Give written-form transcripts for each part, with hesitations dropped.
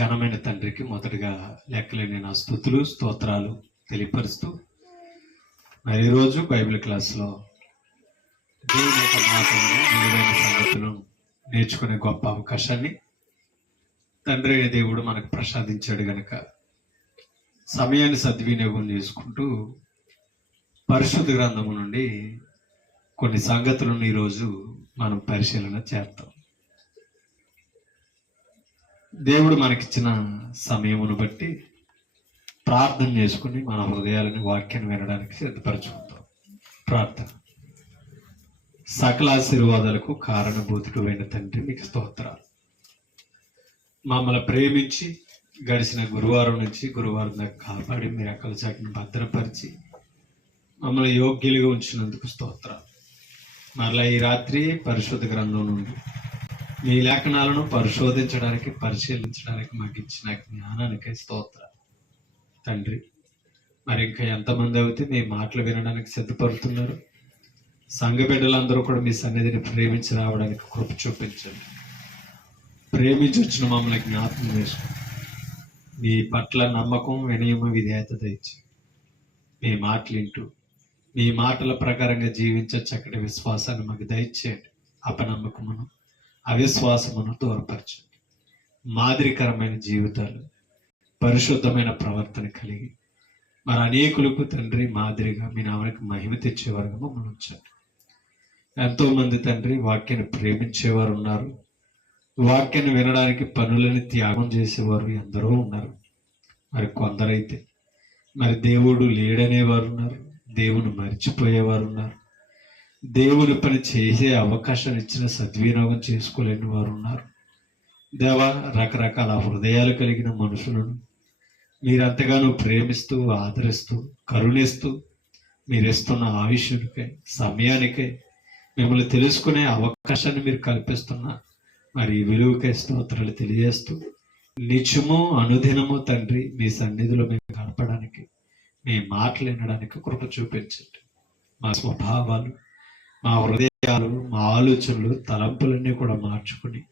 ఘనమైన తండ్రికి మొదటగా లెక్కలేని నా స్తుతులు స్తోత్రాలు తెలియపరుస్తూ మరి ఈరోజు బైబిల్ క్లాస్లో దేవుని యొక్క మాటలను విలువైన సంగతులను నేర్చుకునే గొప్ప అవకాశాన్ని తండ్రి అయిన దేవుడు మనకు ప్రసాదించాడు గనక సమయాన్ని సద్వినియోగం చేసుకుంటూ పరిశుద్ధ గ్రంథము నుండి కొన్ని సంగతులను ఈరోజు మనం పరిశీలన చేస్తాం. దేవుడు మనకిచ్చిన సమయమును బట్టి ప్రార్థన చేసుకుని మన హృదయాలని వాక్యాన్ని వినడానికి సిద్ధపరచుకుంటాం. ప్రార్థన. సకల ఆశీర్వాదాలకు కారణభూతుడు అయిన తండ్రి మీకు స్తోత్రాలు. మమ్మల్ని ప్రేమించి గడిచిన గురువారం నుంచి గురువారం దాకా కాపాడి మీరు అక్కల చాటును భద్రపరిచి మమ్మల్ని యోగ్యులుగా ఉంచినందుకు స్తోత్రాలు. మరలా ఈ రాత్రి పరిశుద్ధ గ్రంథం నుండి మీ లేఖనాలను పరిశోధించడానికి పరిశీలించడానికి మాకు ఇచ్చిన జ్ఞానానికై స్తోత్రాలు తండ్రి. మరి ఇంకా ఎంతమంది అయితే మీ మాటలు వినడానికి సిద్ధపడుతున్నారు, సంఘ బిడ్డలందరూ కూడా మీ సన్నిధిని ప్రేమించి రావడానికి కృప చూపించండి. ప్రేమించి వచ్చిన మమ్మల్ని జ్ఞాపకం చేసుకోండి. మీ పట్ల నమ్మకం వినయము విధేయత దయచి మీ మాటలు వింటూ మీ మాటల ప్రకారంగా జీవించే చక్కటి విశ్వాసాన్ని మాకు దయచేయండి. అపనమ్మకమును అవిశ్వాసమును దూరపరచండి. మాదిరికరమైన జీవితాలు పరిశుద్ధమైన ప్రవర్తన కలిగి మరి అనేకులకు తండ్రి మాదిరిగా మీ నామనికి మహిమ తెచ్చేవారుగా మమ్మల్ని ఉంచండి. ఎంతో మంది తండ్రి వాక్యాన్ని ప్రేమించేవారు ఉన్నారు, వాక్యాన్ని వినడానికి పనులని త్యాగం చేసేవారు ఎందరో ఉన్నారు. మరి కొందరైతే మరి దేవుడు లేడనేవారు ఉన్నారు, దేవుని మర్చిపోయేవారు ఉన్నారు, దేవుని పని చేసే అవకాశాన్ని ఇచ్చిన సద్వినియోగం చేసుకోలేని వారు ఉన్నారు. దేవా, రకరకాల హృదయాలు కలిగిన మనుషులను మీరంతగానో ప్రేమిస్తూ ఆదరిస్తూ కరుణిస్తూ మీరిస్తున్న ఆయుష్నికై సమయానికై మిమ్మల్ని తెలుసుకునే అవకాశాన్ని మీరు కల్పిస్తున్న మరి విలువకై స్తోత్రాలు తెలియజేస్తూ నిత్యము అనుదినము తండ్రి మీ సన్నిధిలో మేము గడపడానికి మీ మాటలు వినడానికి కృప చూపించండి. మా స్వభావాలు మా హృదయాలు మా ఆలోచనలు తలంపులన్నీ కూడా మార్చుకుని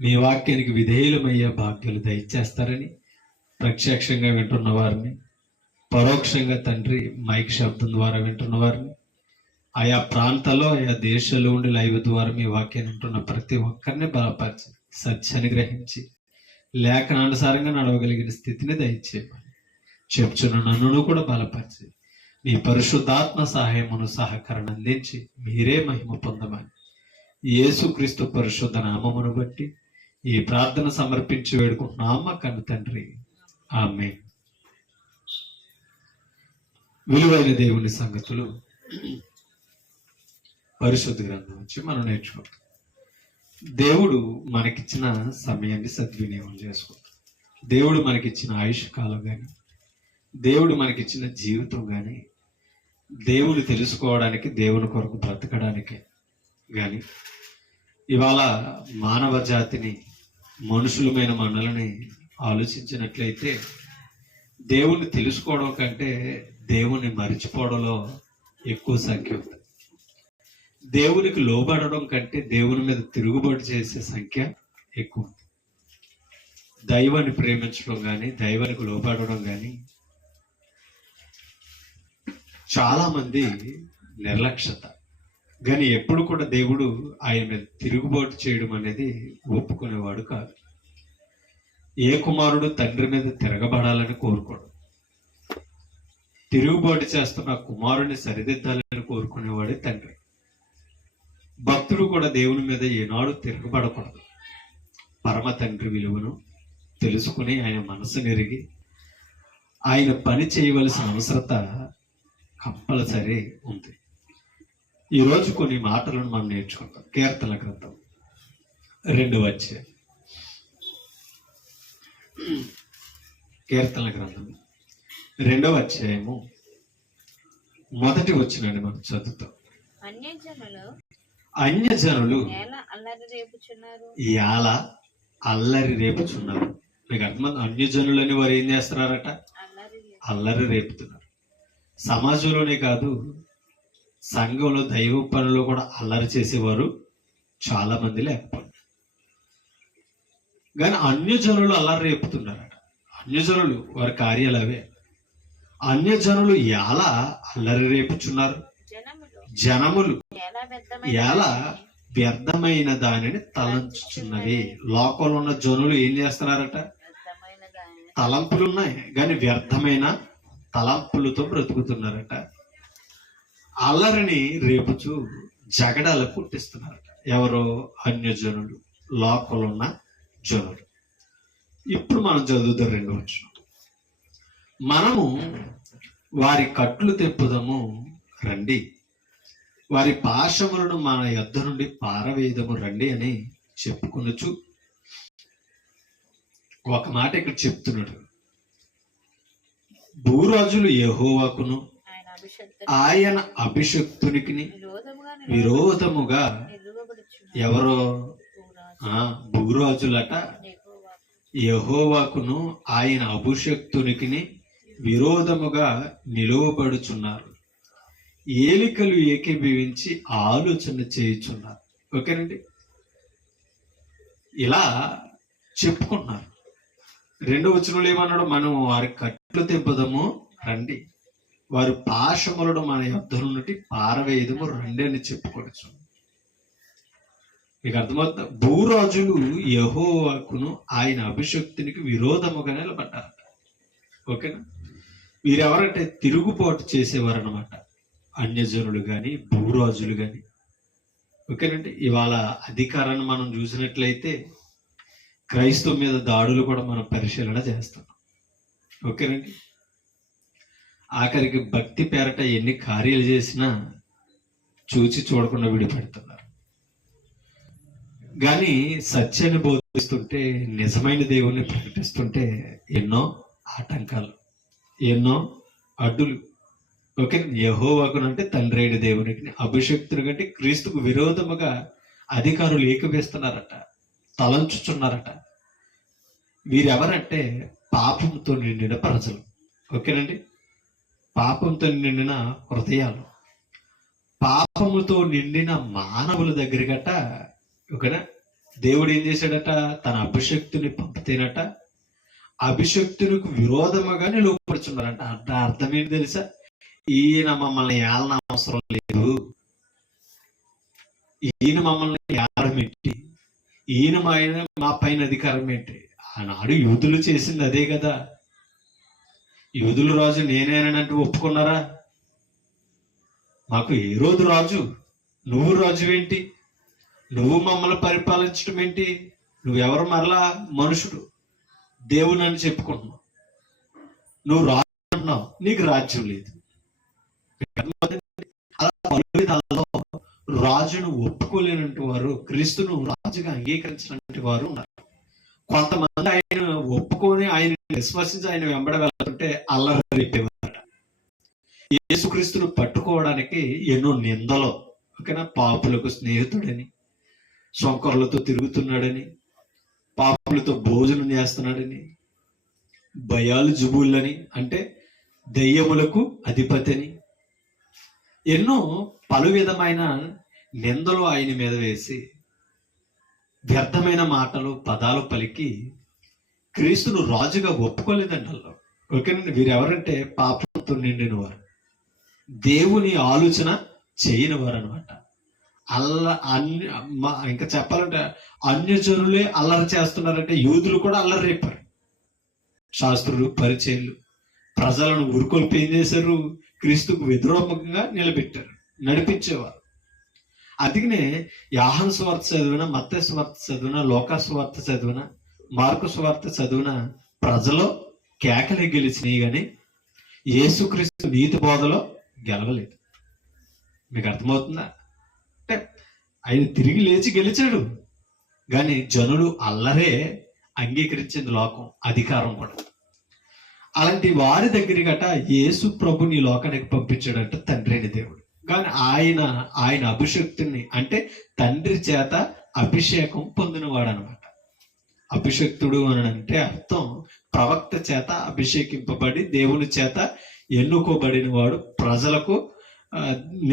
మీ వాక్యానికి విధేయులమయ్యే భాగ్యాలు దయచేస్తారని ప్రత్యక్షంగా వింటున్న వారిని పరోక్షంగా తండ్రి మైక్ శబ్దం ద్వారా వింటున్న వారిని ఆయా ప్రాంతాల్లో ఆయా దేశాల్లో ఉండి లైవ్ ద్వారా మీ వాక్యాన్ని వింటున్న ప్రతి ఒక్కరిని బలపరిచి సత్యాన్ని గ్రహించి లేఖనానుసారంగా నడవగలిగిన స్థితిని దయచేయమని చెప్తున్న నన్ను కూడా బలపరిచి మీ పరిశుద్ధాత్మ సహాయమును సహకరణ అందించి మీరే మహిమ పొందమని యేసుక్రీస్తు పరిశుద్ధ నామమును బట్టి ఈ ప్రార్థన సమర్పించి వేడుకుంటున్నామా కన్ను తండ్రి, ఆమేన్. విలువైన దేవుని సంగతులు పరిశుద్ధ గ్రంథం నుంచి మనం నేర్చుకుంటాం. దేవుడు మనకిచ్చిన సమయాన్ని సద్వినియోగం చేసుకుంటాం. దేవుడు మనకిచ్చిన ఆయుష్ కాలం కానీ దేవుడు మనకిచ్చిన జీవితం కానీ దేవుని తెలుసుకోవడానికి దేవుని కొరకు బ్రతకడానికి కానీ ఇవాళ మానవ జాతిని మనుషులమైన మనల్ని ఆలోచించినట్లయితే దేవుణ్ణి తెలుసుకోవడం కంటే దేవుణ్ణి మరిచిపోవడంలో ఎక్కువ సంఖ్య ఉంది. దేవునికి లోబడడం కంటే దేవుని మీద తిరుగుబాటు చేసే సంఖ్య ఎక్కువ ఉంది. దైవాన్ని ప్రేమించడం కానీ దైవానికి లోబడడం కానీ చాలా మంది నిర్లక్ష్యత, కానీ ఎప్పుడు కూడా దేవుడు ఆయన మీద తిరుగుబాటు చేయడం అనేది ఒప్పుకునేవాడు కాదు. ఏ కుమారుడు తండ్రి మీద తిరగబడాలని కోరుకోడు. తిరుగుబాటు చేస్తున్న కుమారుని సరిదిద్దాలని కోరుకునేవాడే తండ్రి. భక్తుడు కూడా దేవుని మీద ఏనాడు తిరగబడకూడదు. పరమ తండ్రి విలువను తెలుసుకుని ఆయన మనసు నెరిగి ఆయన పని చేయవలసిన అవసరత కంపల్సరీ ఉంది. ఈరోజు కొన్ని మాటలను మనం నేర్చుకుంటాం. కీర్తన గ్రంథం 2వ అధ్యాయం. కీర్తన గ్రంథం 2వ అధ్యాయము 1వ వచనాన్ని మనం చదువుతాం. అన్యజనులు ఎలా అల్లరి రేపుచున్నారు. మీకు అర్థం? అన్యజనులని వారు ఏం చేస్తున్నారట? అల్లరి రేపుతున్నారు. సమాజంలోనే కాదు, సంఘంలో దైవ పనులు కూడా అల్లరి చేసేవారు చాలా మంది లేకపోతే కానీ అన్యజనులు అలా రేపుతున్నారట. అన్యజనులు వారి కార్యాలు అవే. అన్యజనులు ఎలా అల్లరి రేపుచున్నారు? జనములు ఎలా వ్యర్థమైన దానిని తలంచుచున్నవి. లోకంలో ఉన్న జనులు ఏం చేస్తున్నారట? తలంపులు ఉన్నాయి కానీ వ్యర్థమైన తలంపులతో బ్రతుకుతున్నారట. అల్లరిని రేపుచు జగడాలు పుట్టిస్తున్నారట. ఎవరో? అన్యజనులు, లోకంలో ఉన్న జనులు. ఇప్పుడు మనం చదువుతాం 2వ వచనం. మనము వారి కట్లు తెప్పుదము రండి, వారి పాశములను మన యొద్ద నుండి పారవేయదము రండి అని చెప్పుకొనొచ్చు. ఒక మాట ఇక్కడ చెప్తున్నాడు. భూరాజులు యెహోవాకును ఆయన అభిషక్తునికి విరోధముగా ఎవరో? భూరాజులట యెహోవాకును ఆయన అభిషక్తునికి విరోధముగా నిలువబడుచున్నారు. ఏలికలు ఏకీభవించి ఆలోచన చేయుచున్నారు. ఓకేనండి, ఇలా చెప్పుకుంటున్నారు. 2వ వచనంలో ఏమన్నాడు? మనం వారి కట్లు తెంపుదము రండి, వారి పాశములను మన యొద్ద నుండి పారవేయదము రండి అని చెప్పుకోవచ్చు. మీకు అర్థమవుతుందా? భూరాజులు యెహోవాకును ఆయన అభిషక్తునికి విరోధముగా నిలబడ్డారట. ఓకేనా? వీరెవరంటే తిరుగుబాటు చేసేవారు అనమాట. అన్యజనులు గాని భూరాజులు గాని. ఓకేనండి, ఇవాళ అధికారాన్ని మనం చూసినట్లయితే క్రైస్తవం మీద దాడులు కూడా మనం పరిశీలన చేస్తాం. ఓకేనండి, ఆఖరికి భక్తి పేరట ఎన్ని కార్యాలు చేసినా చూచి చూడకుండా విడిపెడుతున్నారు. కానీ సత్యాన్ని బోధిస్తుంటే, నిజమైన దేవుణ్ణి ప్రకటిస్తుంటే ఎన్నో ఆటంకాలు, ఎన్నో అడ్డులు. ఓకే, యెహోవాకును అంటే తండ్రి అయిన దేవునికి, అభిషక్తుని కంటే క్రీస్తుకు విరోధముగా అధికారులు ఏకవేస్తున్నారట, తలంచుచున్నారట. వీరెవరంటే పాపంతో నిండిన ప్రజలు. ఓకేనండి, పాపంతో నిండిన హృదయాలు, పాపముతో నిండిన మానవుల దగ్గరగట. ఓకేనా, దేవుడు ఏం చేశాడట? తన అభిషక్తుని పంపితేనట అభిషక్తునికి విరోధముగా నిలువపడుచున్నారంట. అర్థం ఏంటి తెలుసా? ఈయన మమ్మల్ని ఏలన అవసరం లేదు, ఈయన మమ్మల్ని ఏలడం ఏంటి, ఈయన మా పైన అధికారం ఏంటి? ఆనాడు యూదులు చేసింది అదే కదా. యూదుల రాజు నేనేనంటూ ఒప్పుకున్నారా? మాకు ఏ రోజు రాజు, నువ్వు రాజు ఏంటి, నువ్వు మమ్మల్ని పరిపాలించడం ఏంటి, నువ్వెవరు? మరలా మనుషుడు, దేవుని అని చెప్పుకుంటున్నావు, నువ్వు రాజు అంటున్నావు, నీకు రాజ్యం లేదు. రాజును ఒప్పుకోలేనంటు వారు, క్రీస్తును రాజుగా అంగీకరించినటువంటి వారు ఉన్నారు. కొంతమంది ఆయన ఒప్పుకొని ఆయన విశ్వసించి ఆయన వెంబడ వెళ్తుంటే అల్లరిపేవారట. యేసుక్రీస్తును పట్టుకోవడానికి ఎన్నో నిందలు. ఓకేనా, పాపులకు స్నేహితుడని, సొంకర్లతో తిరుగుతున్నాడని, పాపులతో భోజనం చేస్తున్నాడని, భయాలు జుబుళ్ళని అంటే దెయ్యములకు అధిపతిని, ఎన్నో పలు విధమైన నిందలు ఆయన మీద వేసి వ్యర్థమైన మాటలు పదాలు పలికి క్రీస్తును రాజుగా ఒప్పుకోలేదండి వాళ్ళు. ఓకేనండి, వీరెవరంటే పాపంతో నిండిన వారు, దేవుని ఆలోచన చేయని వారు అనమాట. ఇంకా చెప్పాలంటే అన్యజనులే అల్లరి చేస్తున్నారంటే యూదులు కూడా అల్లరి రేపారు. శాస్త్రులు, పరిచయులు ప్రజలను ఉరుకొల్పి ఏం చేశారు? క్రీస్తుకు వ్యతిరేకంగా నిలబెట్టారు, నడిపించేవారు. అందుకనే యోహాను సువార్త చదివిన, మత్తయి సువార్త చదివిన, లూకా సువార్త చదివిన, మార్కు సువార్త చదివిన ప్రజలు కేకలే గెలిచినాయి కానీ యేసుక్రీస్తు నీతి బోధలో గెలవలేదు. మీకు అర్థమవుతుందా? అంటే ఆయన తిరిగి లేచి గెలిచాడు కానీ జనులు అల్లరే అంగీకరించింది, లోకం, అధికారం కూడా. అలాంటి వారి దగ్గర గట యేసు ప్రభుని లోకానికి పంపించాడంట తండ్రి అయిన దేవుడు. కానీ ఆయన అభిషక్తుని అంటే తండ్రి చేత అభిషేకం పొందినవాడు అనమాట. అభిషక్తుడు అని అంటే అర్థం ప్రవక్త చేత అభిషేకింపబడి దేవుని చేత ఎన్నుకోబడిన వాడు, ప్రజలకు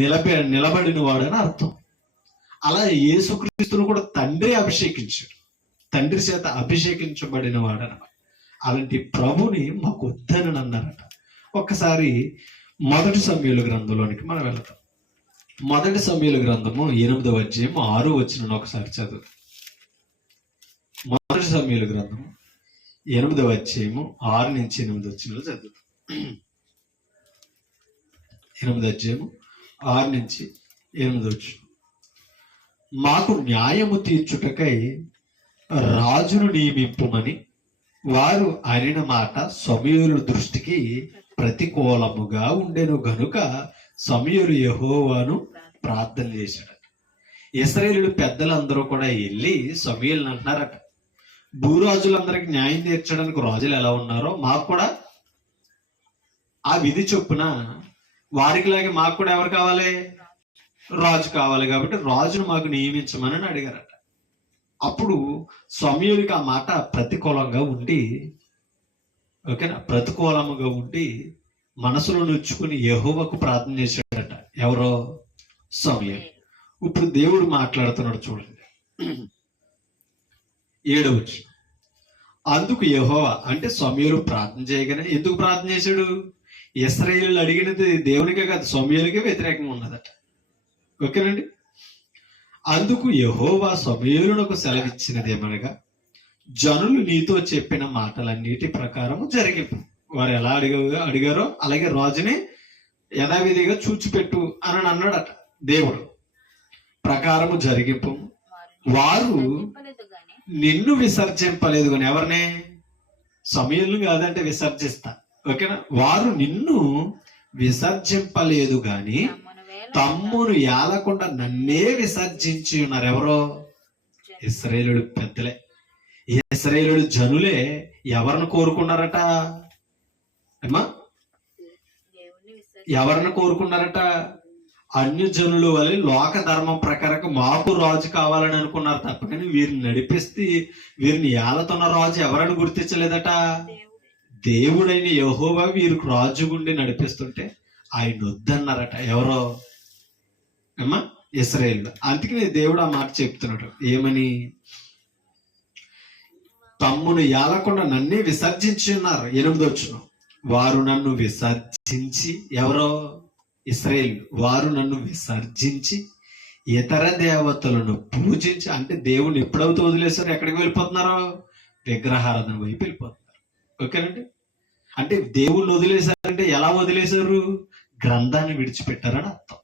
నిలబడిన వాడు అని అర్థం. అలా యేసుక్రీస్తును కూడా తండ్రి అభిషేకించాడు. తండ్రి చేత అభిషేకించబడిన వాడనమాట. అలాంటి ప్రభుని మాకు వద్దని అన్నారట. ఒక్కసారి మొదటి సమూయేలు గ్రంథంలోనికి మనం వెళ్తాం. మొదటి సమూయేలు గ్రంథము 8వ అధ్యాయం 6వ వచనం ఒకసారి చదువు. మొదటి సమూయేలు గ్రంథము 8వ అధ్యాయము 6 నుంచి 8 వచనాలు చదువు. 8వ అధ్యాయము 6 నుంచి 8 వచనం. మాకు న్యాయము తీర్చుటకై రాజును నియమింపుమని వారు అనిన మాట సమూయేలు దృష్టికి ప్రతికూలముగా ఉండెను గనుక సమూయేలు యెహోవాను ప్రార్థన చేశాడు. ఇశ్రాయేలు పెద్దలందరూ కూడా వెళ్ళి సమూయేలుని అంటున్నారట, భూరాజులందరికి న్యాయం తీర్చడానికి రాజులు ఎలా ఉన్నారో మాకు కూడా ఆ విధి చొప్పున వారికి లాగే మాకు కూడా ఎవరు కావాలి? రాజు కావాలి. కాబట్టి రాజును మాకు నియమించమని అడిగారట. అప్పుడు సమూయేలుకి ఆ మాట ప్రతికూలంగా ఉండి, ఓకేనా, ప్రతికూలముగా ఉండి మనసులో నొచ్చుకుని యెహోవాకు ప్రార్థన చేశాడట. ఎవరో? సమూయేలు. ఇప్పుడు దేవుడు మాట్లాడుతున్నాడు చూడండి. 7వ వచనం. అందుకు యెహోవా, అంటే సమూయేలు ప్రార్థన చేయగానే, ఎందుకు ప్రార్థన చేశాడు? ఇశ్రాయేలు అడిగినది దేవునికే కాదు, సమూయేలుకే వ్యతిరేకంగా ఉన్నదట. ఓకేనండి. అందుకు యెహోవా సమూయేలునకు సెలవిచ్చినదేమనగా, జనులు నీతో చెప్పిన మాటలన్నిటి ప్రకారము జరిగింపు. వారు ఎలా అడిగారో అలాగే రాజుని యథావిధిగా చూచిపెట్టు అని అన్నాడట దేవుడు. ప్రకారము జరిగింపు. వారు నిన్ను విసర్జింపలేదు కానీ, ఎవరినే? సమూయేలును కాదంటే విసర్జిస్తా. ఓకేనా. వారు నిన్ను విసర్జింపలేదు గాని తమ్మును ఏలకుండా నన్నే విసర్జించి ఉన్నారు. ఎవరో? ఇశ్రాయేలు పెద్దలే, ఇశ్రాయేలు జనులే. ఎవరిని కోరుకున్నారట? ఏమా, ఎవరిని కోరుకున్నారట? అన్య జనులు వల్ల లోక ధర్మం ప్రకారం మాకు రాజు కావాలని అనుకున్నారు తప్ప, కానీ వీరిని నడిపిస్తే వీరిని ఏలతున్న రాజు ఎవరని గుర్తించలేదట. దేవుడైన యెహోవా వీరికి రాజు గుండి నడిపిస్తుంటే ఆయన వద్దన్నారట. ఎవరో? అమ్మా, ఇశ్రాయేలు. అందుకనే దేవుడు ఆ మాట చెప్తున్నాడు. ఏమని? తమ్మును ఏలకుండా నన్నే విసర్జించి ఉన్నారు. 8వ వచనం. వారు నన్ను విసర్జించి, ఎవరో? ఇశ్రాయేలు. వారు నన్ను విసర్జించి ఇతర దేవతలను పూజించి, అంటే దేవుని ఎప్పుడైతే వదిలేశారో ఎక్కడికి వెళ్ళిపోతున్నారో? విగ్రహారాధన వైపు వెళ్ళిపోతున్నారు. ఓకేనండి. అంటే దేవుణ్ణి వదిలేశారంటే ఎలా వదిలేశారు? గ్రంథాన్ని విడిచిపెట్టారని అర్థం.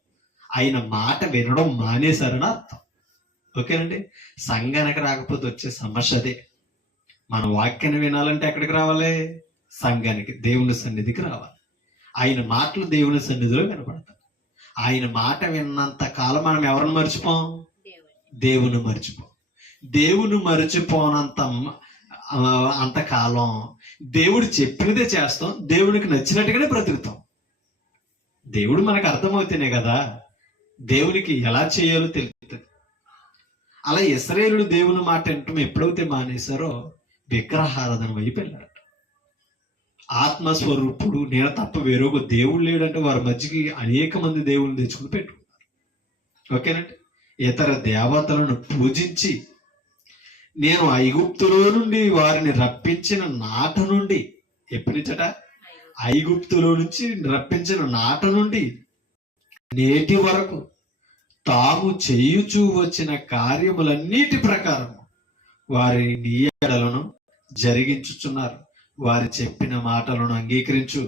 ఆయన మాట వినడం మానేశారని అర్థం. ఓకేనండి. సంఘానికి రాకపోతే వచ్చే సమస్య అదే. మన వాక్యాన్ని వినాలంటే ఎక్కడికి రావాలి? సంఘానికి, దేవుని సన్నిధికి రావాలి. ఆయన మాటలు దేవుని సన్నిధిలో వినపడతాయి. ఆయన మాట విన్నంత కాలం మనం ఎవరిని మర్చిపోం? దేవుని మర్చిపోం. దేవుని మర్చిపోనంత అంతకాలం దేవుడు చెప్పినదే చేస్తాం, దేవుడికి నచ్చినట్టుగానే బ్రతుకుతాం. దేవుడు మనకు అర్థమవుతేనే కదా దేవునికి ఎలా చేయాలో తెలుస్తుంది. అలా ఇశ్రాయేలు దేవుని మాట వినటం ఎప్పుడైతే మానేశారో విగ్రహారాధన వైపు వెళ్ళారట. ఆత్మస్వరూపుడు నేను తప్ప వేరొక దేవుడు లేడంటే వారి మధ్యకి అనేక మంది దేవుని తెచ్చుకుని పెట్టుకున్నారు. ఓకేనండి. ఇతర దేవతలను పూజించి, నేను ఐగుప్తులో నుండి వారిని రప్పించిన నాట నుండి, ఎప్పటి నుంచట? ఐగుప్తులో నుంచి రప్పించిన నాట నుండి నేటి వరకు తాము చేయుచూ వచ్చిన కార్యములన్నిటి ప్రకారం వారి నియమలను జరిగించుచున్నారు. వారి చెప్పిన మాటలను అంగీకరించి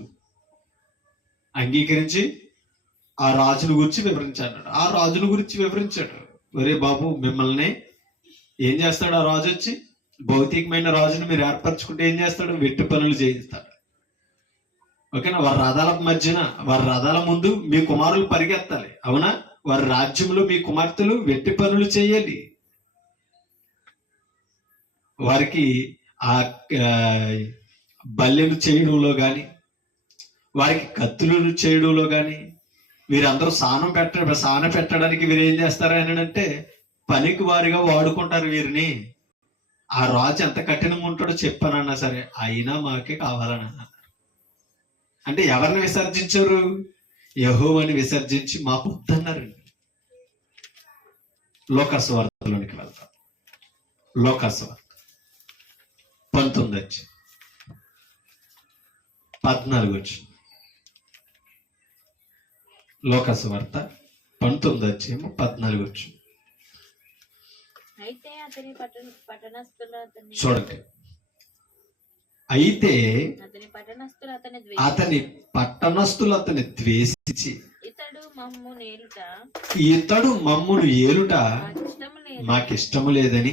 ఆ రాజును గురించి వివరించాడు. ఆ రాజును గురించి వివరించాడు. ఒరే బాబు, మిమ్మల్ని ఏం చేస్తాడు ఆ రాజు? వచ్చి భౌతికమైన రాజును మీరు ఏర్పరచుకుంటే ఏం చేస్తాడు? వెట్టి పనులు చేయిస్తాడు. ఓకేనా. వారి రథాల ముందు మీ కుమారులు పరిగెత్తాలి. అవునా? వారి రాజ్యంలో మీ కుమార్తెలు వెట్టి పనులు చేయాలి. వారికి ఆ బల్లెలు చేయడంలో కానీ, వారికి కత్తులు చేయడంలో కానీ, వీరందరూ సాన పెట్టడానికి వీరు ఏం చేస్తారు అని అంటే పనికి వారిగా వాడుకుంటారు వీరిని. ఆ రాజు ఎంత కఠినంగా ఉంటాడో చెప్పానన్నా సరే అయినా మాకే కావాలని అన్నారు. అంటే ఎవరిని విసర్జించారు? యెహోవాని విసర్జించి మాకు వద్దన్నారండి. లోకస్వార్థలోనికి వెళ్తాం. లోకస్వార్థ 19 వచ్చి 14 వచ్చి లోకాసు వార్త 19 వచ్చి 14 వచ్చి చూడండి. అయితే అతని పట్టణస్థులు అతని ద్వేషించి ఇతడు మమ్మును ఏలుట మాకిష్టము లేదని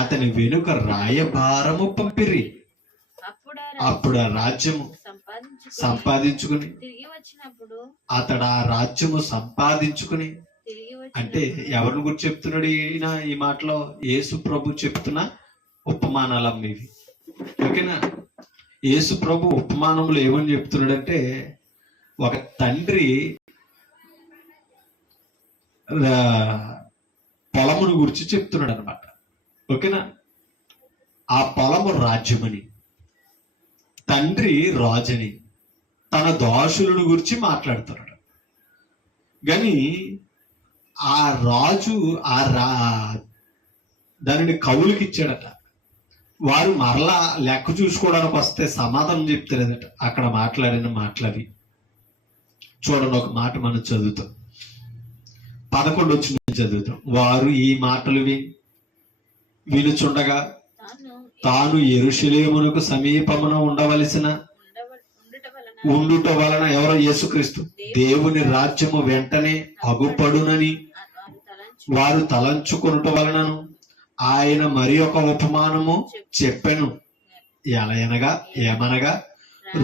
అతని వెనుక రాయబారము పంపిరి. అప్పుడు ఆ రాజ్యము సంపాదించుకుని అతడు ఆ రాజ్యము సంపాదించుకుని, అంటే ఎవరిని గురించి చెప్తున్నాడు ఈయన ఈ మాటలో? యేసు ప్రభు చెప్తున్న ఉపమానాలమ్మ ఇవి. ఓకేనా? యేసు ప్రభు ఉపమానంలో ఏమని చెప్తున్నాడంటే, ఒక తండ్రి పొలమును గురించి చెప్తున్నాడు అనమాట. ఓకేనా? ఆ పొలము రాజ్యమని, తండ్రి రాజని, తన దాసులను గురించి మాట్లాడుతున్నాడు. కానీ ఆ రాజు దానిని కవులకి ఇచ్చాడట. వారు మరలా లెక్క చూసుకోవడానికి వస్తే సమాధానం చెప్తలేదట. అక్కడ మాట్లాడిన మాటలవి చూడండి. ఒక మాట మనం చదువుతాం, 11 వచ్చిన చదువుతాం. వారు ఈ మాటలు వినుచుండగా తాను యెరూషలేమునకు సమీపమున ఉండుట వలన ఎవరో యేసుక్రీస్తు దేవుని రాజ్యము వెంటనే అగుపడునని వారు తలంచుకొనుట వలనను ఆయన మరి ఒక ఉపమానము చెప్పెను. ఏమనగా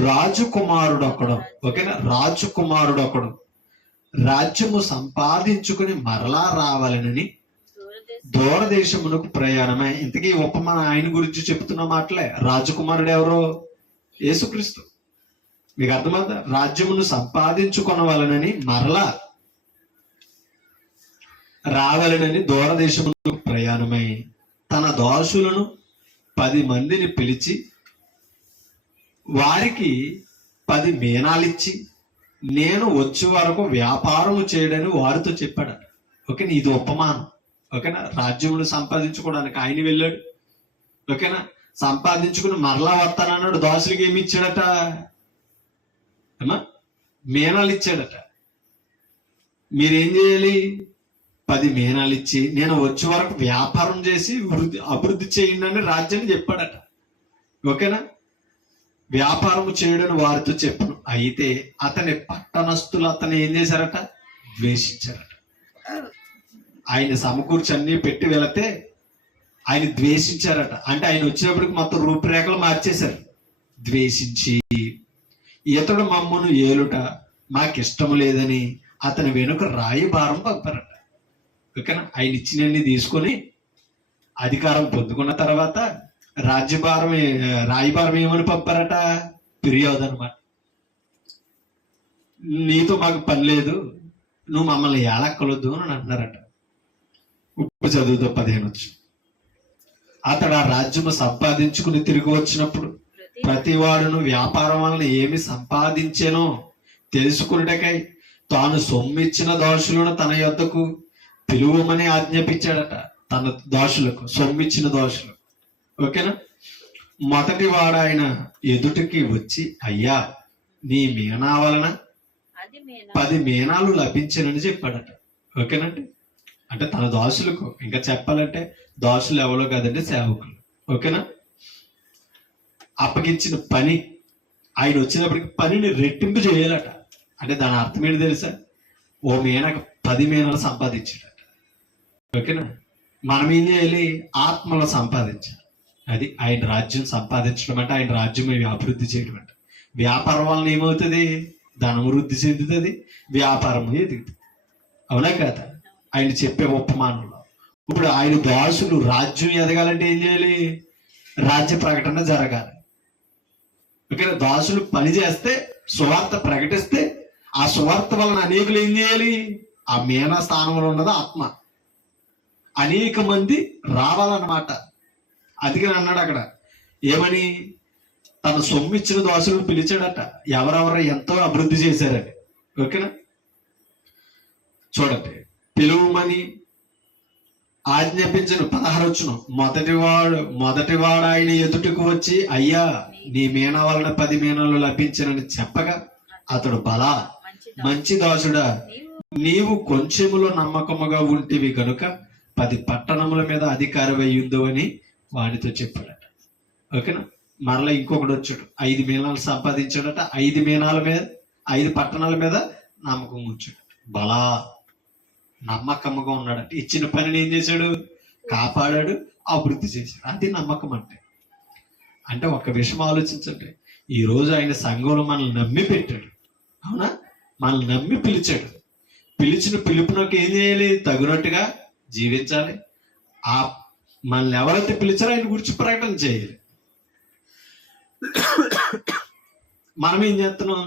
రాజకుమారుడు ఒకడు, ఓకేనా, రాజకుమారుడు ఒకడు రాజ్యము సంపాదించుకుని మరలా రావాలనని దూరదేశమునకు ప్రయాణమై. ఇంతకీ ఉపమానం ఆయన గురించి చెప్తున్న మాటలే. రాజకుమారుడు ఎవరో? యేసుక్రీస్తు. మీకు అర్థమవుతా? రాజ్యమును సంపాదించుకొనవలనని మరలా రావాలనని దూరదేశమునకు ప్రయాణమై తన దాసులను 10 మందిని పిలిచి వారికి 10 మీనాలిచ్చి నేను వచ్చే వరకు వ్యాపారము చేయడని వారితో చెప్పాడట. ఓకేనా? ఇది ఉపమానం. ఓకేనా? రాజ్యమును సంపాదించుకోవడానికి ఆయన వెళ్ళాడు. ఓకేనా? సంపాదించుకుని మరలా వస్తానన్నాడు. దాసులకి ఏమి ఇచ్చాడట? మీనాలు ఇచ్చాడట. మీరేం చేయాలి? 10 మీనాలు ఇచ్చి నేను వచ్చే వరకు వ్యాపారం చేసి అభివృద్ధి చేయండి అని రాజ్యాన్ని చెప్పాడట. ఓకేనా? వ్యాపారం చేయడని వారితో చెప్పను. అయితే అతని పట్టణస్థులు అతను ఏం చేశారట? ద్వేషించారట. ఆయన సమకూర్చి అన్ని పెట్టి వెళితే ఆయన ద్వేషించారట. అంటే ఆయన వచ్చినప్పటికి మొత్తం రూపురేఖలు మార్చేశారు. ద్వేషించి ఇతడు మమ్మును ఏలుట మాకిష్టము లేదని అతని వెనుక రాయబారం పంపారట. ఓకేనా? ఆయన ఇచ్చినన్ని తీసుకొని అధికారం పొందుకున్న తర్వాత రాయబారం ఏమని పంపారట? ఫిర్యాదు అనమాట. నీతో మాకు పని లేదు, నువ్వు మమ్మల్ని ఏలక్కలొద్దు అని అంటున్నారట. ఇప్పుడు చదువుతో 15 వచ్చు. అతడు ఆ రాజ్యము సంపాదించుకుని తిరిగి వచ్చినప్పుడు ప్రతివాడును వ్యాపారం వలన ఏమి సంపాదించానో తెలుసుకున్నటకై తాను సొమ్మిచ్చిన దాసులను తన యొద్దకు పిలువమని ఆజ్ఞాపించాడట. తన దాసులకు, సొమ్మిచ్చిన దాసులు. ఓకేనా? మొదటి వాడు ఆయన ఎదుటికి వచ్చి, అయ్యా నీ మీనా వలన 10 మీనాలు లభించనని చెప్పాడట. ఓకేనండి? అంటే తన దాసులకు, ఇంకా చెప్పాలంటే దాసులు ఎవరో కాదండి, సేవకులు. ఓకేనా? అప్పగించిన పని ఆయన వచ్చినప్పటికి పనిని రెట్టింపు చేయాలట. అంటే దాని అర్థం ఏంటి తెలుసా? ఓ మీనకు 10 మీనాలు సంపాదించాడట. ఓకేనా? మనం ఏం చేయాలి? ఆత్మలో సంపాదించాలి. అది ఆయన రాజ్యం సంపాదించడం అంటే, ఆయన రాజ్యం అభివృద్ధి చేయడం అంటే. వ్యాపారం వలన ఏమవుతుంది? ధనం వృద్ధి చెందుతుంది, వ్యాపారం ఎదుగుతుంది. అవునా కదా? ఆయన చెప్పే ఉపమానంలో ఇప్పుడు ఆయన దాసులు రాజ్యం ఎదగాలంటే ఏం చేయాలి? రాజ్య ప్రకటన జరగాలి. ఓకేనా? దాసులు పని చేస్తే, సువార్త ప్రకటిస్తే, ఆ సువార్త వలన అనేకులు ఏం చేయాలి? ఆ మీనా స్థానంలో ఉన్నది ఆత్మ. అనేక మంది రావాలన్నమాట. అందుకని అన్నాడు అక్కడ ఏమని? తన సొమ్మిచ్చిన దాసులను పిలిచాడట. ఎవరెవరు ఎంతో అభివృద్ధి చేశారని. ఓకేనా? చూడండి, పిలువమని ఆజ్ఞాపించను. 16 మొదటివాడు ఆయన ఎదుటకు వచ్చి, అయ్యా నీ మీన వలన 10 మీనాలు లభించనని చెప్పగా అతడు, బలా మంచి దాసుడా, నీవు కొంచెములో నమ్మకముగా ఉంటివి గనుక 10 పట్టణముల మీద అధికారి అయ్యుందో అని వాడితో చెప్పాడట. ఓకేనా? మరలా ఇంకొకటి వచ్చాడు, 5 మీనాలు సంపాదించాడట. 5 మీనాల మీద 5 పట్టణాల మీద నమ్మకం ఉంచాడు. బలా నమ్మకముగా ఉన్నాడంటే ఇచ్చిన పనిని ఏం చేశాడు? కాపాడాడు, అభివృద్ధి చేశాడు. అది నమ్మకం అంటే. అంటే ఒక విషయం ఆలోచించండి, ఈ రోజు ఆయన సంఘంలో మనల్ని నమ్మి పెట్టాడు. అవునా? మనల్ని నమ్మి పిలిచాడు. పిలిచిన పిలుపునకు ఏం చేయాలి? తగినట్టుగా జీవించాలి. ఆ మనల్ని ఎవరైతే పిలిచారో ఆయన గురించి ప్రకటన చేయాలి. మనం ఏం చేస్తున్నాం?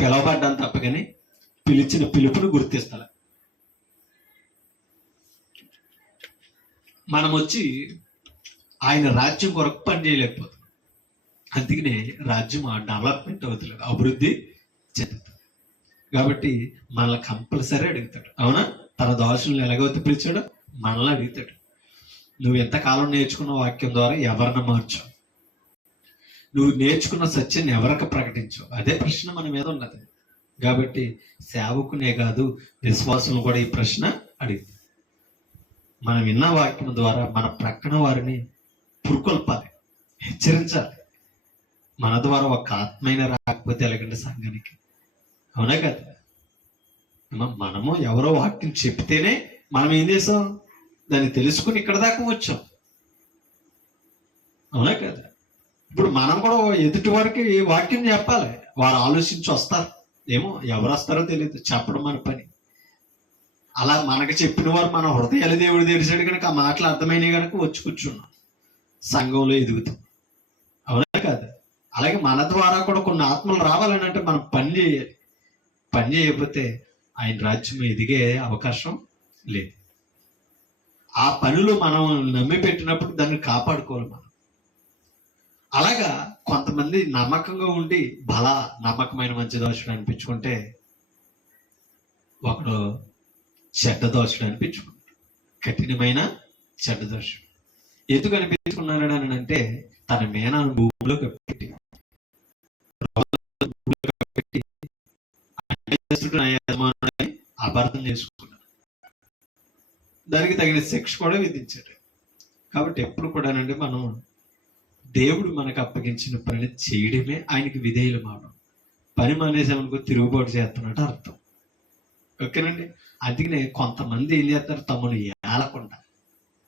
పిలవబడ్డాం తప్ప కానీ పిలిచిన పిలుపును గుర్తిస్తాం. మనం వచ్చి ఆయన రాజ్యం కొరకు పని చేయలేకపోతున్నాం. అందుకనే రాజ్యం డెవలప్మెంట్ అవుతలేదు, అభివృద్ధి చెందుతుంది. కాబట్టి మనల్ని కంపల్సరీ అడుగుతాడు. అవునా? తన దాసులను ఎలాగైతే పిలిచాడో మనల్ని అడుగుతాడు. నువ్వు ఎంతకాలం నేర్చుకున్న వాక్యం ద్వారా ఎవరిని మార్చావు? నువ్వు నేర్చుకున్న సత్యాన్ని ఎవరికి ప్రకటించవు? అదే ప్రశ్న మన మీద ఉన్నది. కాబట్టి సేవకునే కాదు, విశ్వాసులు కూడా ఈ ప్రశ్న అడిగింది. మనం విన్న వాక్యం ద్వారా మన ప్రక్కన వారిని పురుకొల్పాలి, హెచ్చరించాలి. మన ద్వారా ఒక ఆత్మైన రాకపోతే ఎలాగంటే సంఘానికి? అవునా కదా? మనము ఎవరో వాక్యం చెప్తేనే మనం ఏం చేసాం? దాన్ని తెలుసుకుని ఇక్కడ దాకా వచ్చాం. అవునా కదా? ఇప్పుడు మనం కూడా ఎదుటి వారికి వాక్యం చెప్పాలి. వారు ఆలోచించి వస్తారు. ఏమో ఎవరు వస్తారో తెలియదు, చెప్పడం మన పని. అలా మనకు చెప్పిన వారు మన హృదయాల దేవుడు తెరిచాడు కనుక ఆ మాటలు అర్థమైనవి కనుక వచ్చి కూర్చున్నాం, సంఘంలో ఎదుగుతాం. అవునా కాదు? అలాగే మన ద్వారా కూడా కొన్ని ఆత్మలు రావాలని అంటే మనం పని చేయాలి. పని చేయకపోతే ఆయన రాజ్యం ఎదిగే అవకాశం లేదు. ఆ పనులు మనం నమ్మి పెట్టినప్పుడు దాన్ని కాపాడుకోవాలి మనం. అలాగా కొంతమంది నమ్మకంగా ఉండి బలా నమ్మకమైన మంచి దోషుడు అనిపించుకుంటే, ఒకడు చెడ్డ దోషుడు అనిపించుకుంటాడు, కఠినమైన చెడ్డ దోషుడు. ఎందుకు అనిపించుకున్నాడు అని అంటే, తన మేనాను భూమిలో కప్పెట్టి అపార్థం చేసుకున్నాడు. దానికి తగిన శిక్ష కూడా విధించాడు. కాబట్టి ఎప్పుడు కూడానండి మనం దేవుడు మనకు అప్పగించిన పని చేయడమే ఆయనకి విధేయులు మావడం. పని మానేసామనుకో తిరుగుబాటు చేస్తున్నట్టు అర్థం. ఓకేనండి? అందుకనే కొంతమంది ఏం చేస్తారు? తమను ఏలకుండా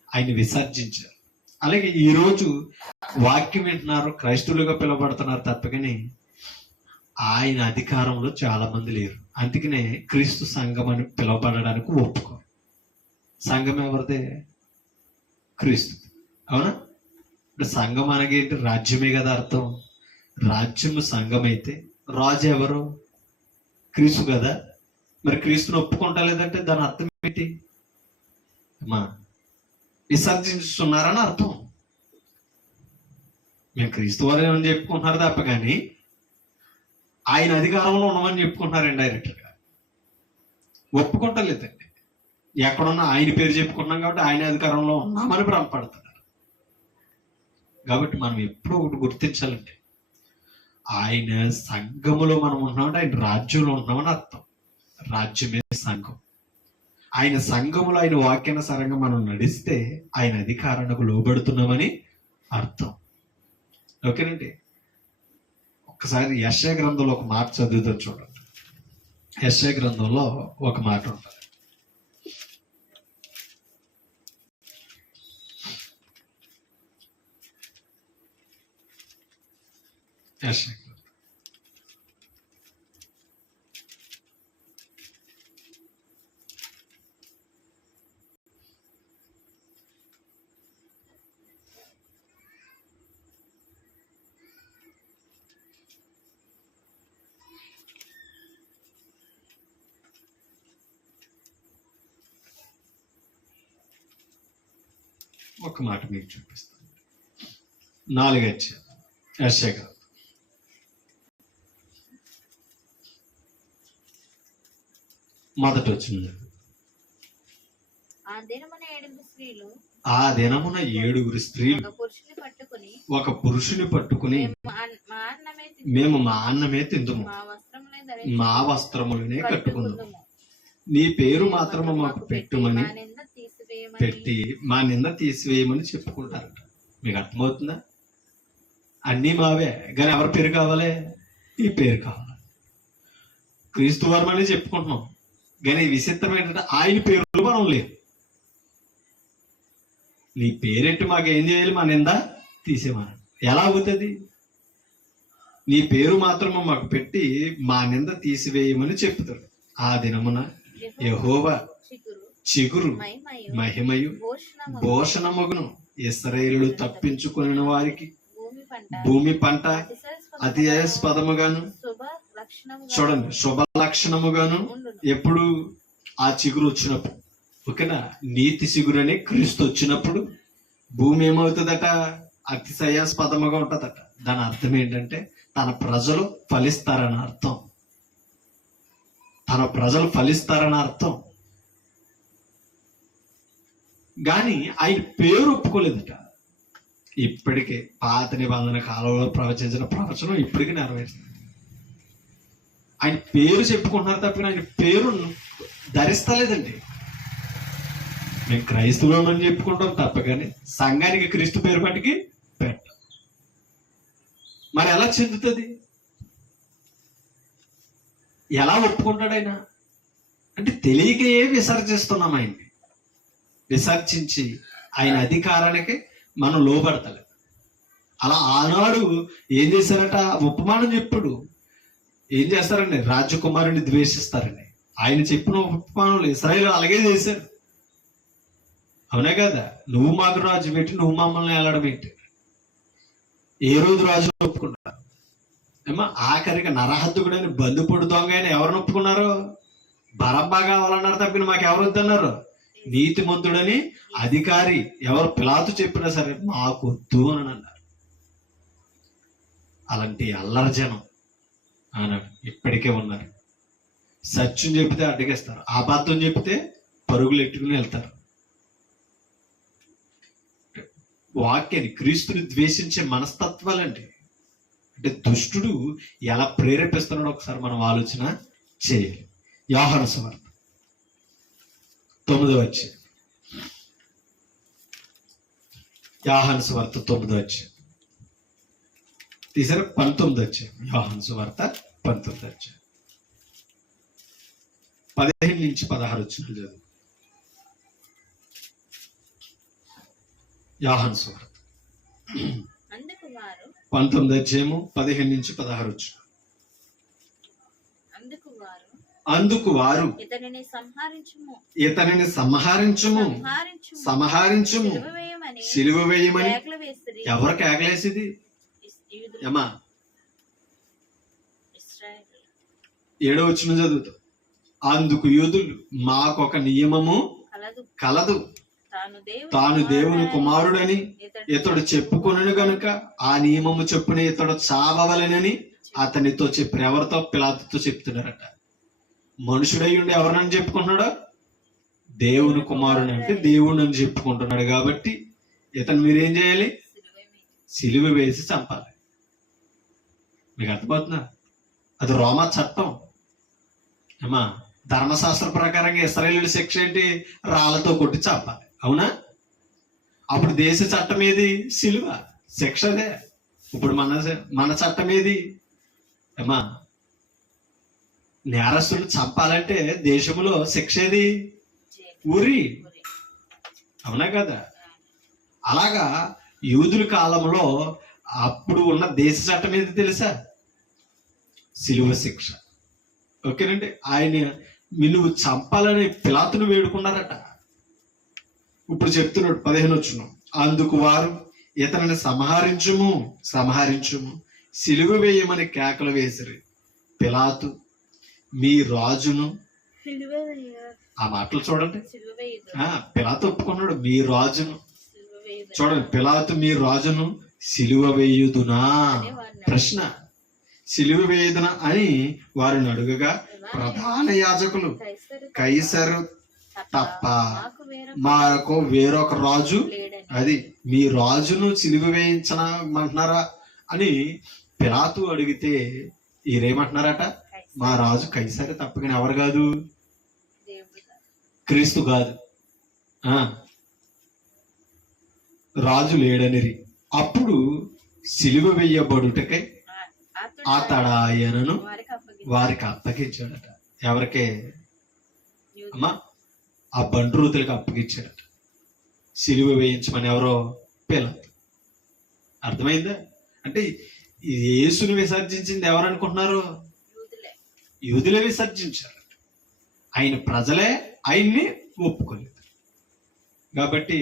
ఆయన విసర్జించారు. అలాగే ఈరోజు వాక్యం వింటున్నారు, క్రైస్తవులుగా పిలువబడుతున్నారు తప్పకని ఆయన అధికారంలో చాలా మంది లేరు. అందుకనే క్రీస్తు సంఘం అని పిలువబడడానికి ఒప్పుకో. సంఘం ఎవరిదే? క్రీస్తు. అవునా? ఇప్పుడు సంఘం అనగేంటి? రాజ్యమే కదా అర్థం. రాజ్యము సంఘం అయితే రాజు ఎవరు? క్రీస్తు కదా. మరి క్రీస్తుని ఒప్పుకుంటా లేదంటే దాని అర్థం ఏంటి? విసర్జిస్తున్నారని అర్థం. మేము క్రీస్తు వారు ఏమని చెప్పుకుంటున్నారు తప్ప కానీ ఆయన అధికారంలో ఉన్నామని చెప్పుకుంటున్నారు ఇండైరెక్ట్ గా. ఒప్పుకుంటలేదండి. ఎక్కడున్నా ఆయన పేరు చెప్పుకున్నాం కాబట్టి ఆయన అధికారంలో ఉన్నామని భ్రమపడుతున్నారు. కాబట్టి మనం ఎప్పుడూ ఒకటి గుర్తించాలంటే, ఆయన సంఘములో మనం ఉన్నామంటే ఆయన రాజ్యంలో ఉన్నామని అర్థం. రాజ్యమే సంఘం. ఆయన సంఘములో ఆయన వాక్యానుసారంగా మనం నడిస్తే ఆయన అధికారానికి లోబడుతున్నామని అర్థం. ఓకేనండి? ఒక్కసారి యెషయా గ్రంథంలో ఒక మాట చదువుతాం చూడండి. యెషయా గ్రంథంలో ఒక మాట ఉంటుంది. యెషయా ఒక మాట మీకు చూపిస్తాను. 4వ అధ్యాయం యెషయా గ్రంథం. మొదటి వచనం. ఆ దినమున 7 స్త్రీలు ఆ దినమున 7 స్త్రీలు ఒక పురుషుని పట్టుకుని మేము మా అన్నమే తిందుము, మా వస్త్రములనే కట్టుకుందాము, నీ పేరు మాత్రము మాకు పెట్టుమని పెట్టి మా నింద తీసివేయమని చెప్పుకుంటారట. మీకు అర్థమవుతుందా? అన్నీ మావే, కానీ ఎవరి పేరు కావాలి? ఈ పేరు కావాలి. క్రీస్తు వర్మని చెప్పుకుంటున్నాం, కానీ విచిత్రం ఏంటంటే ఆయన పేరు మనం లేదు. నీ పేరెట్టి మాకు ఏం చేయాలి? మా నింద తీసేమని. ఎలా అవుతుంది? నీ పేరు మాత్రము మాకు పెట్టి మా నింద తీసివేయమని చెప్తాడు. ఆ దినమున యెహోవా చిగురు మహిమయు భూషణమగును, ఇశ్రాయేలు తప్పించుకుని వారికి భూమి పంట అతిశయాస్పదముగాను, చూడండి, శుభ లక్షణముగాను. ఎప్పుడు? ఆ చిగురు వచ్చినప్పుడు. ఓకేనా? నీతి చిగురు అని క్రీస్తు వచ్చినప్పుడు భూమి ఏమవుతుందట? అతిశయాస్పదముగా ఉంటుందట. దాని అర్థం ఏంటంటే తన ప్రజలు ఫలిస్తారని అర్థం. తన ప్రజలు ఫలిస్తారని అర్థం. కానీ ఆయన పేరు ఒప్పుకోలేదట. ఇప్పటికే పాత నిబంధన కాలంలో ప్రవచించిన ప్రవచనం ఇప్పటికీ నెరవేరుతుంది. ఆయన పేరు చెప్పుకుంటున్నారు తప్ప ఆయన పేరు ధరిస్తలేదండి. మేము క్రైస్తవులని చెప్పుకుంటాం తప్ప, కానీ సంఘానికి క్రీస్తు పేరు పట్టుకి పెట్ట. మరి ఎలా చెందుతుంది? ఎలా ఒప్పుకుంటాడు ఆయన? అంటే తెలియకే విసర్జిస్తున్నాం ఆయన్ని. విసర్జించి ఆయన అధికారానికి మనం లోబడతలేదు. అలా ఆనాడు ఏం చేశారట? ఉపమానం చెప్పుడు. ఏం చేస్తారండి? రాజకుమారుని ద్వేషిస్తారండి. ఆయన చెప్పిన ఉపమానంలో ఇశ్రాయేలు అలాగే చేశారు. అవునే కదా? నువ్వు మాకు రాజు పెట్టి నువ్వు మమ్మల్ని వెళ్ళడం ఏంటి? ఏ రోజు రాజు ఒప్పుకున్నారు? ఏమో ఆఖరికి నరహద్దుకుడని బందుపొడు దొంగ అయినా ఎవరిని ఒప్పుకున్నారు? బరబ్బా కావాలన్నారు తప్పిన మాకు ఎవరు వద్దన్నారు? నీతిమంతుడని అధికారి ఎవరు పిలాతు చెప్పినా సరే మాకు వద్దు అని అన్నారు. అలాంటి అల్లరి జనం అన్నాడు ఇప్పటికే ఉన్నారు. సత్యం చెప్తే అడ్డగిస్తారు, అబద్ధం చెప్తే పరుగులు ఎట్టుకుని వెళ్తారు. వాక్యాన్ని, క్రీస్తుని ద్వేషించే మనస్తత్వాలండి. అంటే దుష్టుడు ఎలా ప్రేరేపిస్తున్నాడో ఒకసారి మనం ఆలోచన చేయాలి. యోహాను సువార్త 9వ అధ్యాయం. యోహాను సువార్త 9వ అధ్యాయం తీసారా? 19వ అధ్యాయం. యోహాను సువార్త 19వ అధ్యాయం 15 నుంచి 16 వచనాలు చదువు. యోహాను సువార్త 19వ అధ్యాయము 15 నుంచి 16 వచనాలు. అందుకు వారు ఇతనిని సంహరించుము, సిలువ వేయమని. ఎవరు కేకలేసిది? ఏమా 7వ వచనం చదువుతాం. అందుకు యూదులు, మాకొక నియమము కలదు, తాను దేవుని కుమారుడని ఇతడు చెప్పుకొనను గనుక ఆ నియమము చొప్పున ఇతడు చావవలెనని అతనితో చెప్పారు. ఎవరితో? పిలాతుతో చెప్తున్నారట. మనుషుడై ఉండి ఎవరినని చెప్పుకుంటున్నాడు? దేవుని కుమారుడు అంటే దేవుడు అని చెప్పుకుంటున్నాడు. కాబట్టి ఇతను మీరేం చేయాలి? సిలువ వేసి చంపాలి. మీకు అర్థమవుతుందా? అది రోమా చట్టం. ఏమా ధర్మశాస్త్ర ప్రకారంగా ఇశ్రాయేలు శిక్ష ఏంటి? రాళ్లతో కొట్టి చంపాలి. అవునా? అప్పుడు దేశ చట్టం ఏది? సిలువ శిక్ష. అదే ఇప్పుడు మన చట్టం ఏది? ఏమా నేరస్తులు చంపాలంటే దేశంలో శిక్ష ఏది? ఉరి. అవునా కదా? అలాగా యూదుల కాలంలో అప్పుడు ఉన్న దేశ చట్టం ఏది తెలుసా? సిలువ శిక్ష. ఓకేనండి. ఆయన నువ్వు చంపాలని పిలాతును వేడుకున్నారట. ఇప్పుడు చెప్తున్నాడు 15 వచనం. అందుకు వారు ఇతనిని సంహరించుము, సిలువ వేయమని కేకలు వేసిరి. పిలాతు, మీ రాజును. ఆ మాటలు చూడండి. పిలాతు ఒప్పుకున్నాడు, మీ రాజును. చూడండి, పిలాతు మీ రాజును సిలువ వేయుదునా? ప్రశ్న. సిలువ వేయుదునా అని వారిని అడుగగా ప్రధాన యాజకులు, కైసరు తప్ప మాకు వేరొక రాజు అది మీ రాజును సిలువ వేయించమంటున్నారా అని పిలాతు అడిగితే ఈరేమంటున్నారట, మా రాజు కైసరే తప్ప ఎవరు కాదు, క్రీస్తు కాదు, రాజు లేడనిరి. అప్పుడు సిలువ వేయబడుటకై అతడు ఆయనను వారికి అప్పగించాడట. ఎవరికే అమ్మా? ఆ బంట్రూతులకు అప్పగించాడట. సిలువ వేయించమని ఎవరో పిలాతు. అర్థమైందా? అంటే యేసుని విసర్జించింది ఎవరు అనుకుంటున్నారు? యూదులే విసర్జించారు. ఆయన ప్రజలే ఆయన్ని ఒప్పుకోలేదు. కాబట్టి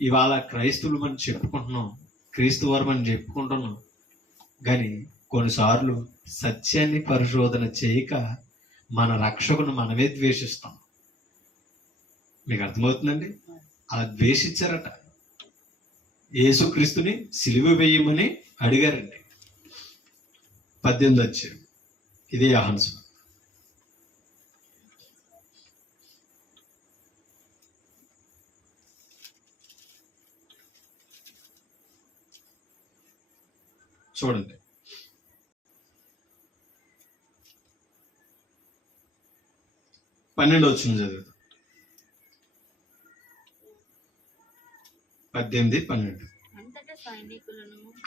ఇవాళ క్రైస్తవులు మనం చెప్పుకుంటున్నాం, క్రీస్తు వారు మనం చెప్పుకుంటున్నాం, కానీ కొన్నిసార్లు సత్యాన్ని పరిశోధన చేయక మన రక్షకును మనమే ద్వేషిస్తాం. మీకు అర్థమవుతుందండి? అలా ద్వేషించారట. యేసుక్రీస్తుని సిలువ వేయమని అడిగారండి. 18 వచ్చారు. ఇదే యోహాను. చూడండి, పన్నెండు వచ్చింది చదువు. 18, 12.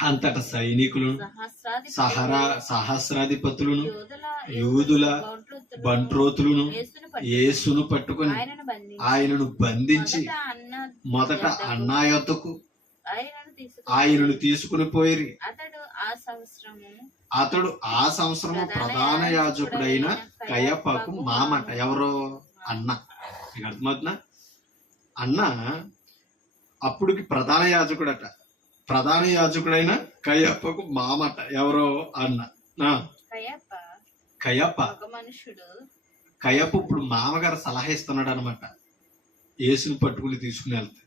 అంతట సైనికులను సహస్రాధిపతులను యూదుల బంట్రోతులను యేసును పట్టుకొని ఆయనను బంధించి మొదట అన్నా యొద్దకు ఆయనను తీసుకుని పోయిరి. అతడు ఆ సంవత్సరము ప్రధాన యాజకుడైన కయపకు మామట. ఎవరో? అన్న. మీకు అర్థమవుతుందా? అన్న అప్పుడుకి ప్రధాన యాజకుడట. ప్రధాన యాజకుడైన కయపకు మామట. ఎవరో? అన్న. కయప ఇప్పుడు మామగారు సలహా ఇస్తున్నాడు అనమాట. యేసుని పట్టుకుని తీసుకుని వెళ్తే,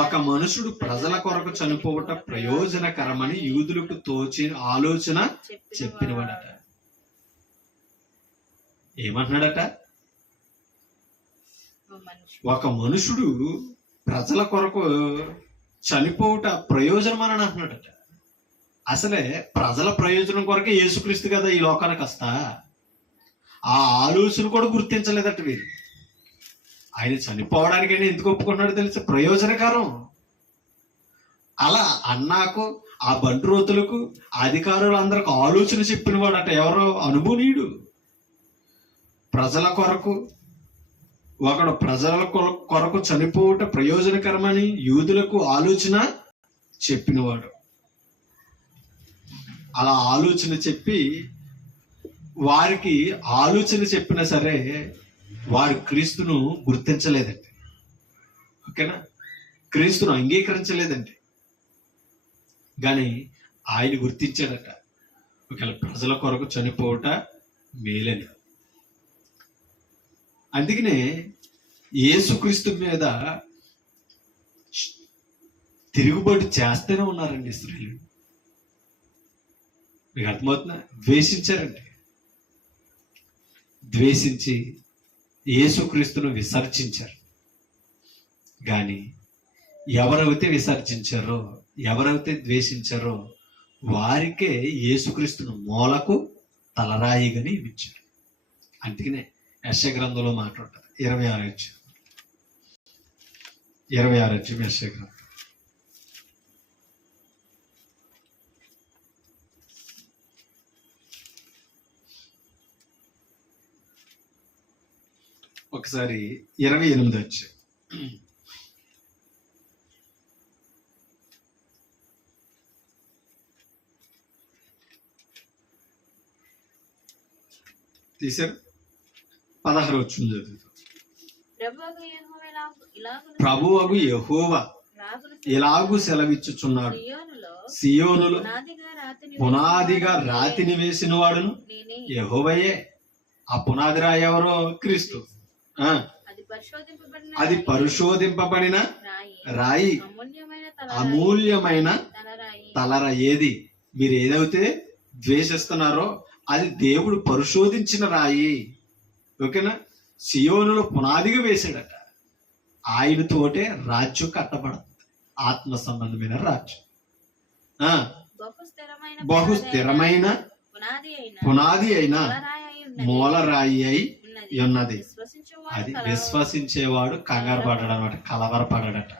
ఒక మనుషుడు ప్రజల కొరకు చనిపోవట ప్రయోజనకరమని యూదులకు తోచిన ఆలోచన చెప్పినవాడట. ఏమంటున్నాడట? ఒక మనుషుడు ప్రజల కొరకు చనిపోవట ప్రయోజనం అని అంటున్నాడట. అసలే ప్రజల ప్రయోజనం కొరకే యేసుక్రీస్తు కదా ఈ లోకానికి వస్తా. ఆ ఆలోచన కూడా గుర్తించలేదట వీరు. ఆయన చనిపోవడానికైనా ఎందుకు ఒప్పుకున్నాడో తెలిసి ప్రయోజనకరం. అలా అన్నాకు, ఆ బంట్రోతులకు, అధికారులందరికి ఆలోచన చెప్పిన వాడట. ఎవరో? అనుభవనీయుడు. ప్రజల కొరకు ఒకడు ప్రజల కొరకు చనిపోవట ప్రయోజనకరమని యూదులకు ఆలోచన చెప్పినవాడు. అలా ఆలోచన చెప్పి వారికి ఆలోచన చెప్పినా సరే వారు క్రీస్తును గుర్తించలేదండి. ఓకేనా? క్రీస్తును అంగీకరించలేదండి. కానీ ఆయన గుర్తించాడట, ఒకవేళ ప్రజల కొరకు చనిపోవట మేలని. అందుకనే యేసుక్రీస్తు మీద తిరుగుబాటు చేస్తూనే ఉన్నారండి ఇశ్రాయేలీయులు. మీకు అర్థమవుతుందా? ద్వేషించారండి. ద్వేషించి యేసుక్రీస్తును విసర్జించారు. కానీ ఎవరైతే విసర్జించారో, ఎవరైతే ద్వేషించారో వారికే యేసుక్రీస్తును మూలకు తలరాయిగా నియమించారు. అందుకనే యెషయా గ్రంథంలో మాట్లాడతారు. 26 యెషయా గ్రంథం. ఒకసారి 28 తీశారు. 16 చదువుతాం. ప్రభువగు యెహోవా ఇలాగు సెలవిచ్చుచున్నాడు, సియోనులో పునాదిగా రాతిని వేసిన వాడును యెహోవాయే. ఆ పునాది రాయి ఎవరో? క్రీస్తు. అది పరిశోధింపబడిన రాయి, అమూల్యమైన తలరాయి. ఏది? మీరు ఏదైతే ద్వేషిస్తున్నారో అది దేవుడు పరిశోధించిన రాయి. ఓకేనా? సియోనులో పునాదిగా వేశాడట. ఆయనతోటే రాజ్యం కట్టబడుతుంది, ఆత్మ సంబంధమైన రాజ్యం. బహు స్థిరమైన పునాది అయిన మూలరాయి అయి ఉన్నది. అది విశ్వసించేవాడు కంగారు పడ్డాడు అనమాట, కలవరపడ్డాడట.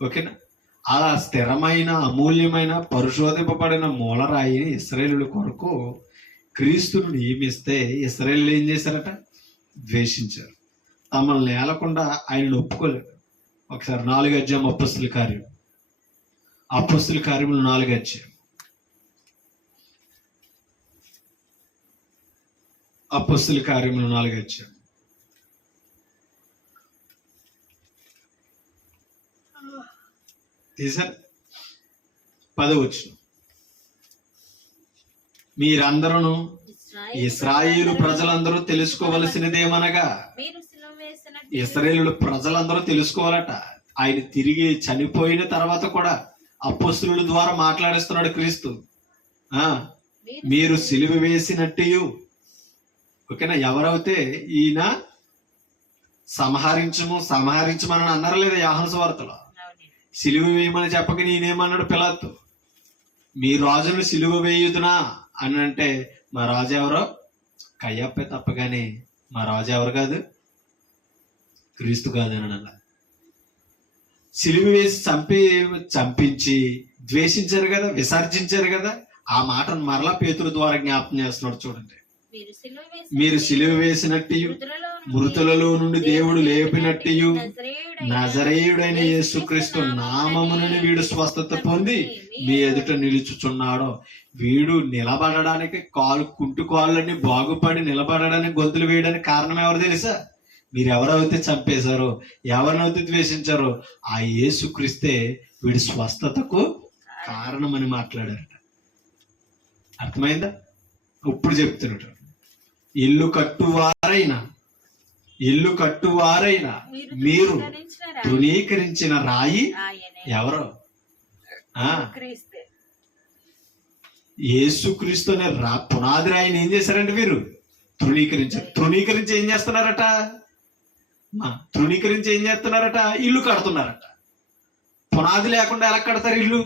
ఓకేనా? అలా స్థిరమైన అమూల్యమైన పరిశోధింపబడిన మూలరాయిని ఇశ్రాయేలుల కొరకు క్రీస్తును నియమిస్తే ఇశ్రాయేలు ఏం చేశారట? ద్వేషించారు. తమల్ని ఏలకుండా ఆయనను ఒప్పుకోలేదు. ఒకసారి 4వ అధ్యాయం అపొస్తలుల కార్యం, అపొస్తలుల కార్యములు 4వ అధ్యాయం, అపొస్తలుల కార్యములు 4వ అధ్యాయం. తీసారు 10వ వచనం. మీరందరూ ఇశ్రాయేలు ప్రజలందరూ తెలుసుకోవలసినదేమనగా, ఇశ్రాయేలు ప్రజలందరూ తెలుసుకోవాలట. ఆయన తిరిగి చనిపోయిన తర్వాత కూడా అపొస్తలుల ద్వారా మాట్లాడిస్తున్నాడు క్రీస్తు. మీరు సిలువ వేసినట్టు. ఓకేనా? ఎవరైతే ఈయన సంహరించమని అన్నారు లేదా యోహాను సువార్తలో? సిలువ వేయమని చెప్పక నేనేమన్నాడు పిలాతు? మీ రాజును సిలువ వేయుదునా అని అంటే, మా రాజు ఎవరో కయ్యప్పే తప్పగానే మా రాజు ఎవరు కాదు, క్రీస్తు కాదని అన్న. సిలువ వేసి చంపించి ద్వేషించారు కదా, విసర్జించారు కదా. ఆ మాటను మరలా పేతురు ద్వారా జ్ఞాపకం చేస్తున్నాడు. చూడండి, మీరు సిలువ వేసినట్టు, మృతులలో నుండి దేవుడు లేపినట్టు, నజరేయుడైన యేసుక్రీస్తు నామమునని వీడు స్వస్థత పొంది మీ ఎదుట నిలుచుచున్నాడో. వీడు నిలబడడానికి కుంటు కాళ్ళని బాగుపడి నిలబడడానికి, గొంతులు వేయడానికి కారణం ఎవరు తెలుసా? మీరు ఎవరైతే చంపేశారో, ఎవరినైతే ద్వేషించారో ఆ యేసుక్రీస్తే వీడి స్వస్థతకు కారణమని మాట్లాడారట. అర్థమైందా? ఇప్పుడు చెప్తున్నాడు, ఇల్లు కట్టువారైనా మీరు తృణీకరించిన రాయి ఎవరు? యేసుక్రీస్తు అనే పునాది రాయిని ఏం చేశారంటే వీరు తృణీకరించి ఏం చేస్తున్నారట? ఇల్లు కడుతున్నారట. పునాది లేకుండా ఎలా కడతారు ఇల్లు?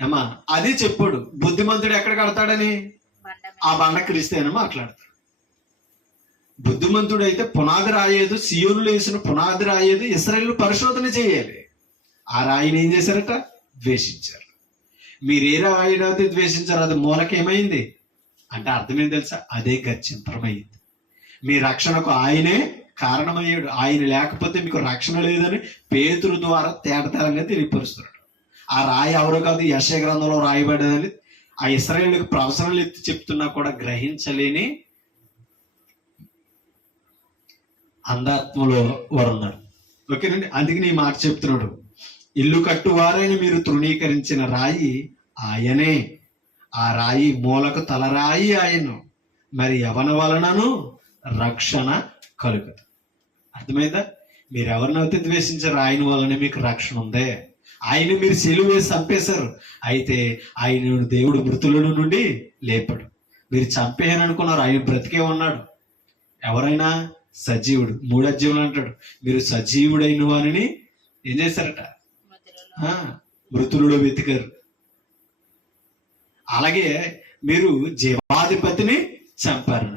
ఏమా అదే చెప్పాడు. బుద్ధిమంతుడు ఎక్కడ కడతాడని? ఆ బండ క్రీస్తే అని మాట్లాడతాడు. బుద్ధిమంతుడు అయితే పునాది రాయేదు, సియోనులో వేసిన పునాది రాయేదు, ఇశ్రాయేలు పరిశోధన చేయాలి. ఆ రాయిని ఏం చేశారట? ద్వేషించారు. మీరు ఏ రాయిని అయితే ద్వేషించారు అది మూలకేమైంది అంటే అర్థం ఏం తెలుసా? అదే గత్యంతరమైంది. మీ రక్షణకు ఆయనే కారణమయ్యాడు. ఆయన లేకపోతే మీకు రక్షణ లేదని పేతురు ద్వారా తేటతెల్లంగా తెలియపరుస్తున్నాడు. ఆ రాయి ఎవరో కాదు, యెషయా గ్రంథంలో రాయబడేదని ఆ ఇశ్రాయేలుకు ప్రవచనాలు ఎత్తి చెప్తున్నా కూడా గ్రహించలేని అంధాత్మలో వారు ఉన్నారు. ఓకేనండి? అందుకే నీ మాట చెప్తున్నాడు, ఇల్లు కట్టువారైన మీరు తృణీకరించిన రాయి ఆయనే. ఆ రాయి మూలకు తలరాయి ఆయన. మరి ఎవరి వలనను రక్షణ కలుగుతుంది. అర్థమైందా? మీరు ఎవరినైతే ద్వేషించారు ఆయన వలన మీకు రక్షణ ఉందే. ఆయన మీరు సిలువ వేసి చంపేశారు, అయితే ఆయన దేవుడు మృతుల నుండి లేపాడు. మీరు చంపేయననుకున్నారు, ఆయన బ్రతికే ఉన్నాడు. ఎవరైనా సజీవుడు, 3వ అధ్యాయంలో అంటాడు, మీరు సజీవుడైన వారిని ఏం చేశారట? మృతులలో వెతికారు. అలాగే మీరు జీవాధిపతిని చంపారు.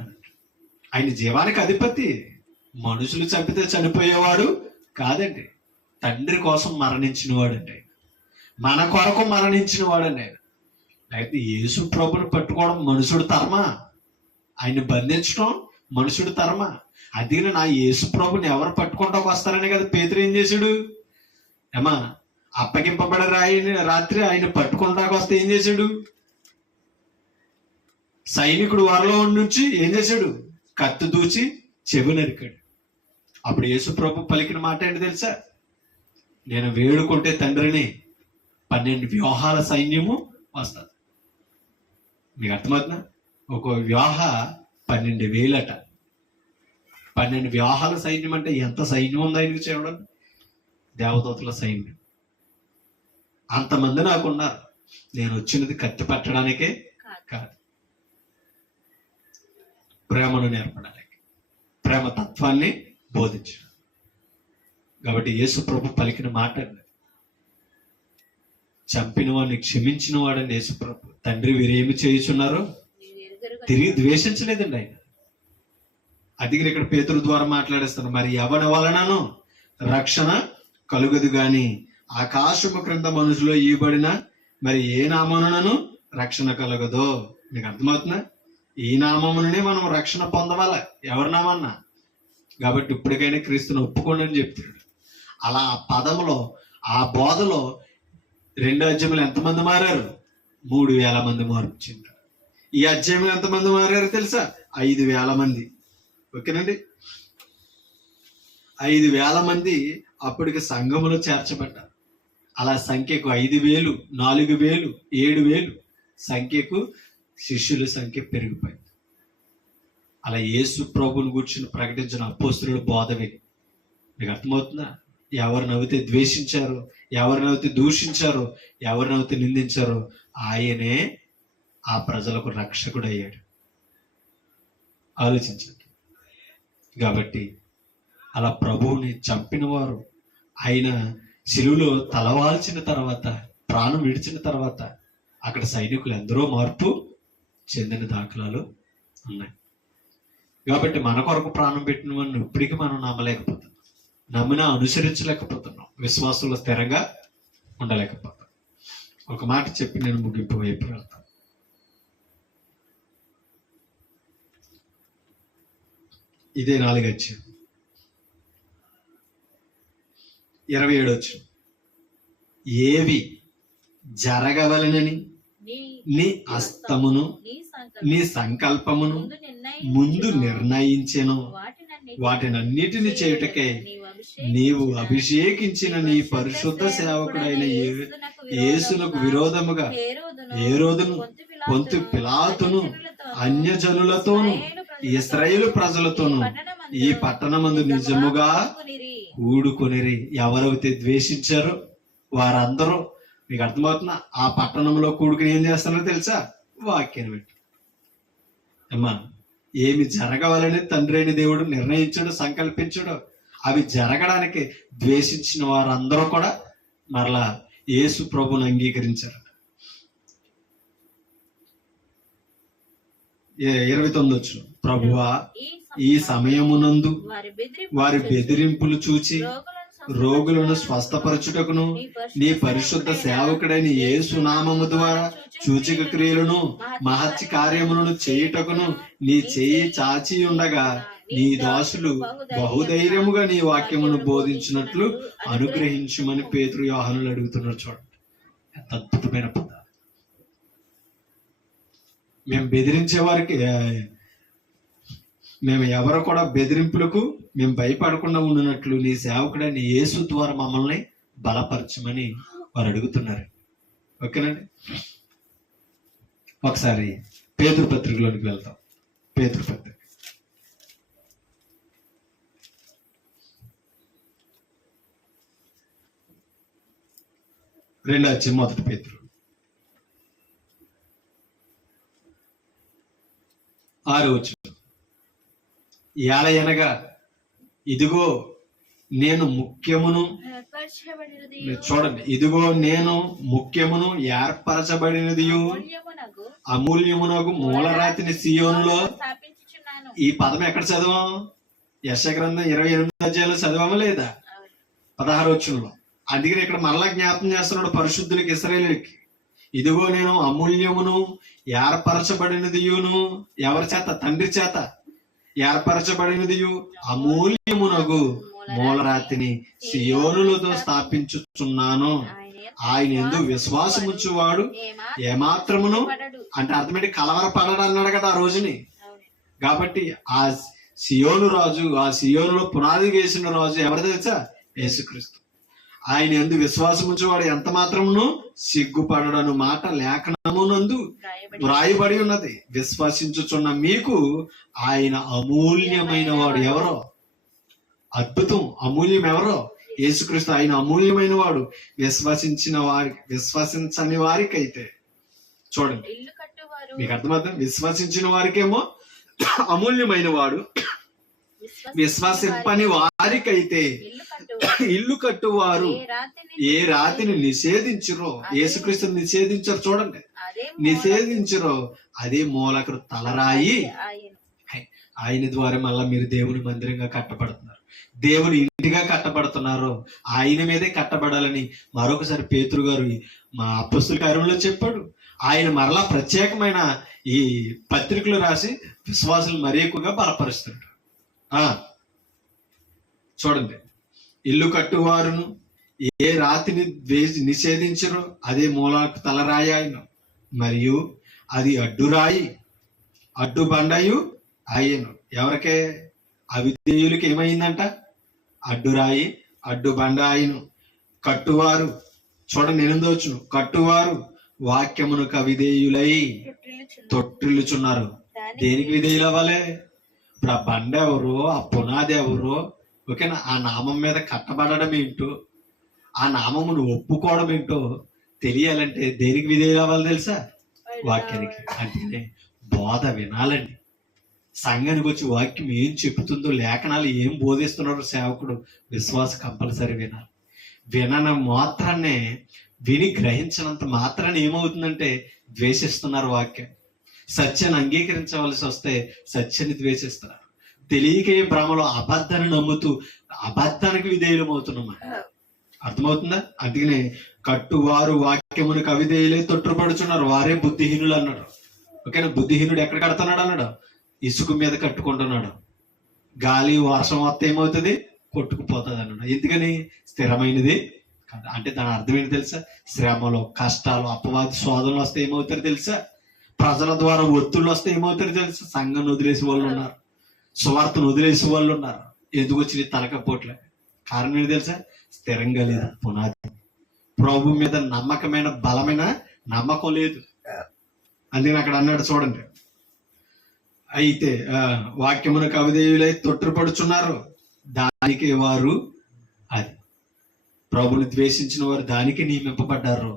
ఆయన జీవానికి అధిపతి. మనుషులు చంపితే చనిపోయేవాడు కాదండి, తండ్రి కోసం మరణించిన వాడండి, మన కొరకు మరణించిన వాడండి ఆయన. అయితే యేసు ప్రభుని పట్టుకోవడం మనుషుడు తరమా? ఆయన్ని బంధించడం మనుషుడు తరమా? అందుకని నా యేసు ప్రభుని ఎవరు పట్టుకుంటాకు వస్తారనే కదా పేతురు ఏం చేశాడు? ఏమా అప్పగింపబడే రాత్రి ఆయన పట్టుకుంటాకు వస్తే ఏం చేశాడు? సైనికుడు వరలో నుంచి ఏం చేశాడు? కత్తి దూచి చెవి నరికాడు. అప్పుడు యేసు ప్రభు పలికిన మాట ఏంటి తెలుసా? నేను వేడుకుంటే తండ్రిని 12 వ్యూహాల సైన్యము వస్తుంది. మీకు అర్థమవుతుందా? ఒక వ్యూహ 12,000 12 వ్యూహాల సైన్యం అంటే ఎంత సైన్యం ఉందో ఆయనకు చేయడం. దేవదూతల సైన్యం అంతమంది నాకున్నారు. నేను వచ్చినది కత్తి పట్టడానికే కాదు, ప్రేమను నేర్పడానికి, ప్రేమ తత్వాన్ని బోధించాడు. కాబట్టి యేసు ప్రభు పలికిన మాట, చంపిన వాడిని క్షమించిన వాడని యేసు ప్రభు. తండ్రి వీరేమి చేయుచున్నారో తిరిగి ద్వేషించలేదండి ఆయన. అది ఇక్కడ పేతురు ద్వారా మాట్లాడేస్తాను. మరి ఎవరి వలనను రక్షణ కలుగదు గాని ఆకాశము క్రింద మనుషులో ఇవ్వబడిన మరి ఏ నామమునను రక్షణ కలగదో. మీకు అర్థమవుతుందా? ఈ నామమునే మనం రక్షణ పొందవాలి. ఎవరి నామన్నా. కాబట్టి ఇప్పటికైనా క్రీస్తుని ఒప్పుకోండి అని చెప్తున్నాడు. అలా ఆ పదములో, ఆ బోధలో 2 అధ్యాయంలో ఎంతమంది మారారు? 3,000 మంది మార్పు చెందారు. ఈ అధ్యాయంలో ఎంతమంది మారారు తెలుసా? 5,000 మంది. ఓకేనండి, 5,000 మంది అప్పటికి సంఘములో చేర్చబడ్డారు. అలా సంఖ్యకు 5,000, 4,000, 7,000 సంఖ్యకు శిష్యుల సంఖ్య పెరిగిపోయింది. అలా యేసు ప్రభువుని గురించి ప్రకటించిన అపోస్తలుల బోధవి. మీకు అర్థమవుతుందా? ఎవరినైతే ద్వేషించారో, ఎవరినైతే దూషించారో, ఎవరినైతే నిందించారో ఆయనే ఆ ప్రజలకు రక్షకుడు అయ్యాడు. ఆలోచించండి. కాబట్టి అలా ప్రభువుని చంపిన వారు, ఆయన శిలువలో తలవాల్చిన తర్వాత, ప్రాణం విడిచిన తర్వాత అక్కడ సైనికులు ఎందరో మార్పు చెందిన దాఖలాలు ఉన్నాయి. కాబట్టి మన కొరకు ప్రాణం పెట్టిన వాడిని ఇప్పటికీ మనం నమ్మలేకపోతున్నాం, నమ్మినా అనుసరించలేకపోతున్నాం, విశ్వాసంలో స్థిరంగా ఉండలేకపోతున్నాం. ఒక మాట చెప్పి నేను ముగింపు వైపు వెళ్తాను. ఇదే 4 అధ్యాయం 27 వచ్చిన ఏవి జరగవలనని నీ హస్తమును నీ సంకల్పమును ముందు నిర్ణయించెను వాటినన్నిటిని చేయుటకై నీవు అభిషేకించిన నీ పరిశుద్ధ సేవకుడైన యేసునకు విరోధముగా హేరోదును, పొంతు పిలాతును, అన్యజనులతోను, ఇశ్రాయేలు ప్రజలతోను ఈ పట్టణమందు నిజముగా కూడుకొనిరి. ఎవరైతే ద్వేషించారో వారందరూ, మీకు అర్థమవుతున్నా, ఆ పట్టణంలో కూడుకుని ఏం చేస్తున్నారో తెలుసా? వాక్యాన్ని పెట్టి. అమ్మా, ఏమి జరగవాలని తండ్రి అయిన దేవుడు నిర్ణయించడు, సంకల్పించడు. అవి జరగడానికి ద్వేషించిన వారందరూ కూడా మరలా యేసు ప్రభువుని అంగీకరించారు. 29 వచ్చిన ప్రభువా ఈ సమయమునందు వారి బెదిరింపులు చూచి రోగులను స్వస్థపరచుటకును నీ పరిశుద్ధ సేవకుడైన యేసు నామము ద్వారా సూచక క్రియలను మహత్య కార్యములను చేయుటకును నీ చేయి చాచి ఉండగా నీ దాసులు బహుధైర్యముగా నీ వాక్యమును బోధించినట్లు అనుగ్రహించుమని పేతురు యోహానులు అడుగుతున్నారు. చూడండి ఎంత అద్భుతమైన పద. మేము బెదిరించే వారికి, మేము ఎవరు కూడా బెదిరింపులకు మేము భయపడకుండా ఉండినట్లు నీ సేవకుడైన యేసు ద్వారా మమ్మల్ని బలపరచమని వారు అడుగుతున్నారు. ఓకేనండి, ఒకసారి పేతురు పత్రికలోనికి వెళ్తాం. పేతురు పత్రిక 2వ అధ్యాయం 1 పేతురు 6వ వచనం. ఏలయనగా ఇదిగో నేను ముఖ్యమును, చూడండి, ఇదిగో నేను ముఖ్యమును ఏర్పరచబడినదియు అమూల్యమునగు మూలరాతిని సియోనులో. ఈ పదం ఎక్కడ చదవం? యెషయా గ్రంథం 28వ అధ్యాయంలో చదవమా లేదా? 16వ వచనంలో. అందుకని ఇక్కడ మరలా జ్ఞాపకం చేస్తున్నాడు పరిశుద్ధులకి, ఇశ్రాయేలుకి. ఇదిగో నేను అమూల్యమును ఏర్పరచబడినదియును, ఎవరి చేత? తండ్రి చేత ఏర్పరచబడినదియు అమూల్యమునగు మూలరాతిని సియోనులతో స్థాపించుచున్నాను. ఆయన యందు విశ్వాసముంచువాడు ఏమాత్రమును, అంటే అర్థమేంటి? కలవరపడడు అన్నాడు కదా ఆ రోజుని. కాబట్టి ఆ సియోను రాజు, ఆ సియోనులో పునాది వేసిన రాజు ఎవరు తెలుసా? యేసుక్రీస్తు. ఆయన యందు విశ్వాసముంచువాడు ఎంత మాత్రమును సిగ్గుపడను మాట లేఖనమునందు వ్రాయబడి ఉన్నది. విశ్వసించుచున్న మీకు ఆయన అమూల్యమైన వాడు. ఎవరో? అద్భుతం, అమూల్యం ఎవరో? యేసుక్రీస్తు. ఆయన అమూల్యమైన వాడు. విశ్వసించని వారికైతే, చూడండి, మీకు అర్థమవుతుంది, విశ్వసించిన వారికేమో అమూల్యమైన వాడు, విశ్వసింపని వారికైతే ఇల్లు కట్టువారు ఏ రాతిని నిషేధించురో, యేసుక్రీస్తుని నిషేధించరు, చూడండి, నిషేధించురో అదే మూలకు తలరాయి. ఆయన ద్వారా మళ్ళా మీరు దేవుని మందిరంగా కట్టబడుతున్నారు, దేవుని ఇంటిగా కట్టబడుతున్నారు. ఆయన మీదే కట్టబడాలని మరొకసారి పేతురు గారు మా అపొస్తలుల కార్యంలో చెప్పాడు. ఆయన మరలా ప్రత్యేకమైన ఈ పత్రికలు రాసి విశ్వాసులు మరీ ఎక్కువగా బలపరుస్తున్నాడు. చూడండి, ఇల్లు కట్టువారును ఏ రాతిని నిషేధించరు అదే మూలకు తలరాయి ఆయన, మరియు అది అడ్డురాయి అడ్డు బండయు ఆయను. ఎవరికే? అవిధేయులకి ఏమైందంట? అడ్డురాయి అడ్డు బండ ఆయను. కట్టువారు, చూడండి 8వ వచనం, కట్టువారు వాక్యమునకు అవిధేయులై తొట్టిల్లుచున్నారు. దేనికి విధేయులు అవ్వాలి? ఇప్పుడు ఆ బండ ఎవరు, ఆ పునాది ఎవరు, ఓకేనా, ఆ నామం మీద కట్టబడడం ఏంటో, ఆ నామమును ఒప్పుకోవడం ఏంటో తెలియాలంటే దేనికి విధేయులు అవ్వాలి తెలుసా? వాక్యానికి. అంటే బోధ వినాలండి. సంఘానికి వచ్చి వాక్యం ఏం చెబుతుందో, లేఖనాలు ఏం బోధిస్తున్నారో సేవకుడు విశ్వాస కంపల్సరీ వినాలి. వినడం మాత్రాన్నే, విని గ్రహించినంత మాత్రాన్ని ఏమవుతుందంటే ద్వేషిస్తున్నారు వాక్యం. సత్యాన్ని అంగీకరించవలసి వస్తే సత్యాన్ని ద్వేషిస్తున్నారు. తెలియకే భ్రమలో అబద్ధాన్ని నమ్ముతూ అబద్ధానికి విధేయులం అవుతున్నాం. అర్థమవుతుందా? అందుకనే కట్టువారు వాక్యమునికి అవిధేయులై తొట్టుపడుచున్నారు, వారే బుద్ధిహీనులు అన్నాడు. ఓకేనా? బుద్ధిహీనుడు ఎక్కడ కడుతున్నాడు అన్నాడు? ఇసుక మీద కట్టుకుంటున్నాడు. గాలి వర్షం వస్తే ఏమవుతుంది? కొట్టుకుపోతుంది అన్నాడు. ఎందుకని? స్థిరమైనది కాదు. అంటే దాని అర్థం ఏంటి తెలుసా? శ్రమలు, కష్టాలు, అపవాది శోధనలు వస్తే ఏమవుతారు తెలుసా? ప్రజల ద్వారా ఒత్తిళ్ళు వస్తే ఏమవుతారు తెలుసా? సంఘం వదిలేసే వాళ్ళు ఉన్నారు, సువార్తను వదిలేసే వాళ్ళు ఉన్నారు. ఎందుకు వచ్చి తలకపోట్లే? కారణం ఏంటి తెలుసా? స్థిరంగా లేదు పునాది. ప్రభు మీద నమ్మకమైన బలమైన నమ్మకం లేదు. అందుకని అక్కడ అన్నాడు చూడండి, అయితే వాక్యమునకు అవిధేయులై తొట్టుపడుచున్నారు, దానికి వారు, అది ప్రభుని ద్వేషించిన వారు దానికి నియమింపబడ్డారు.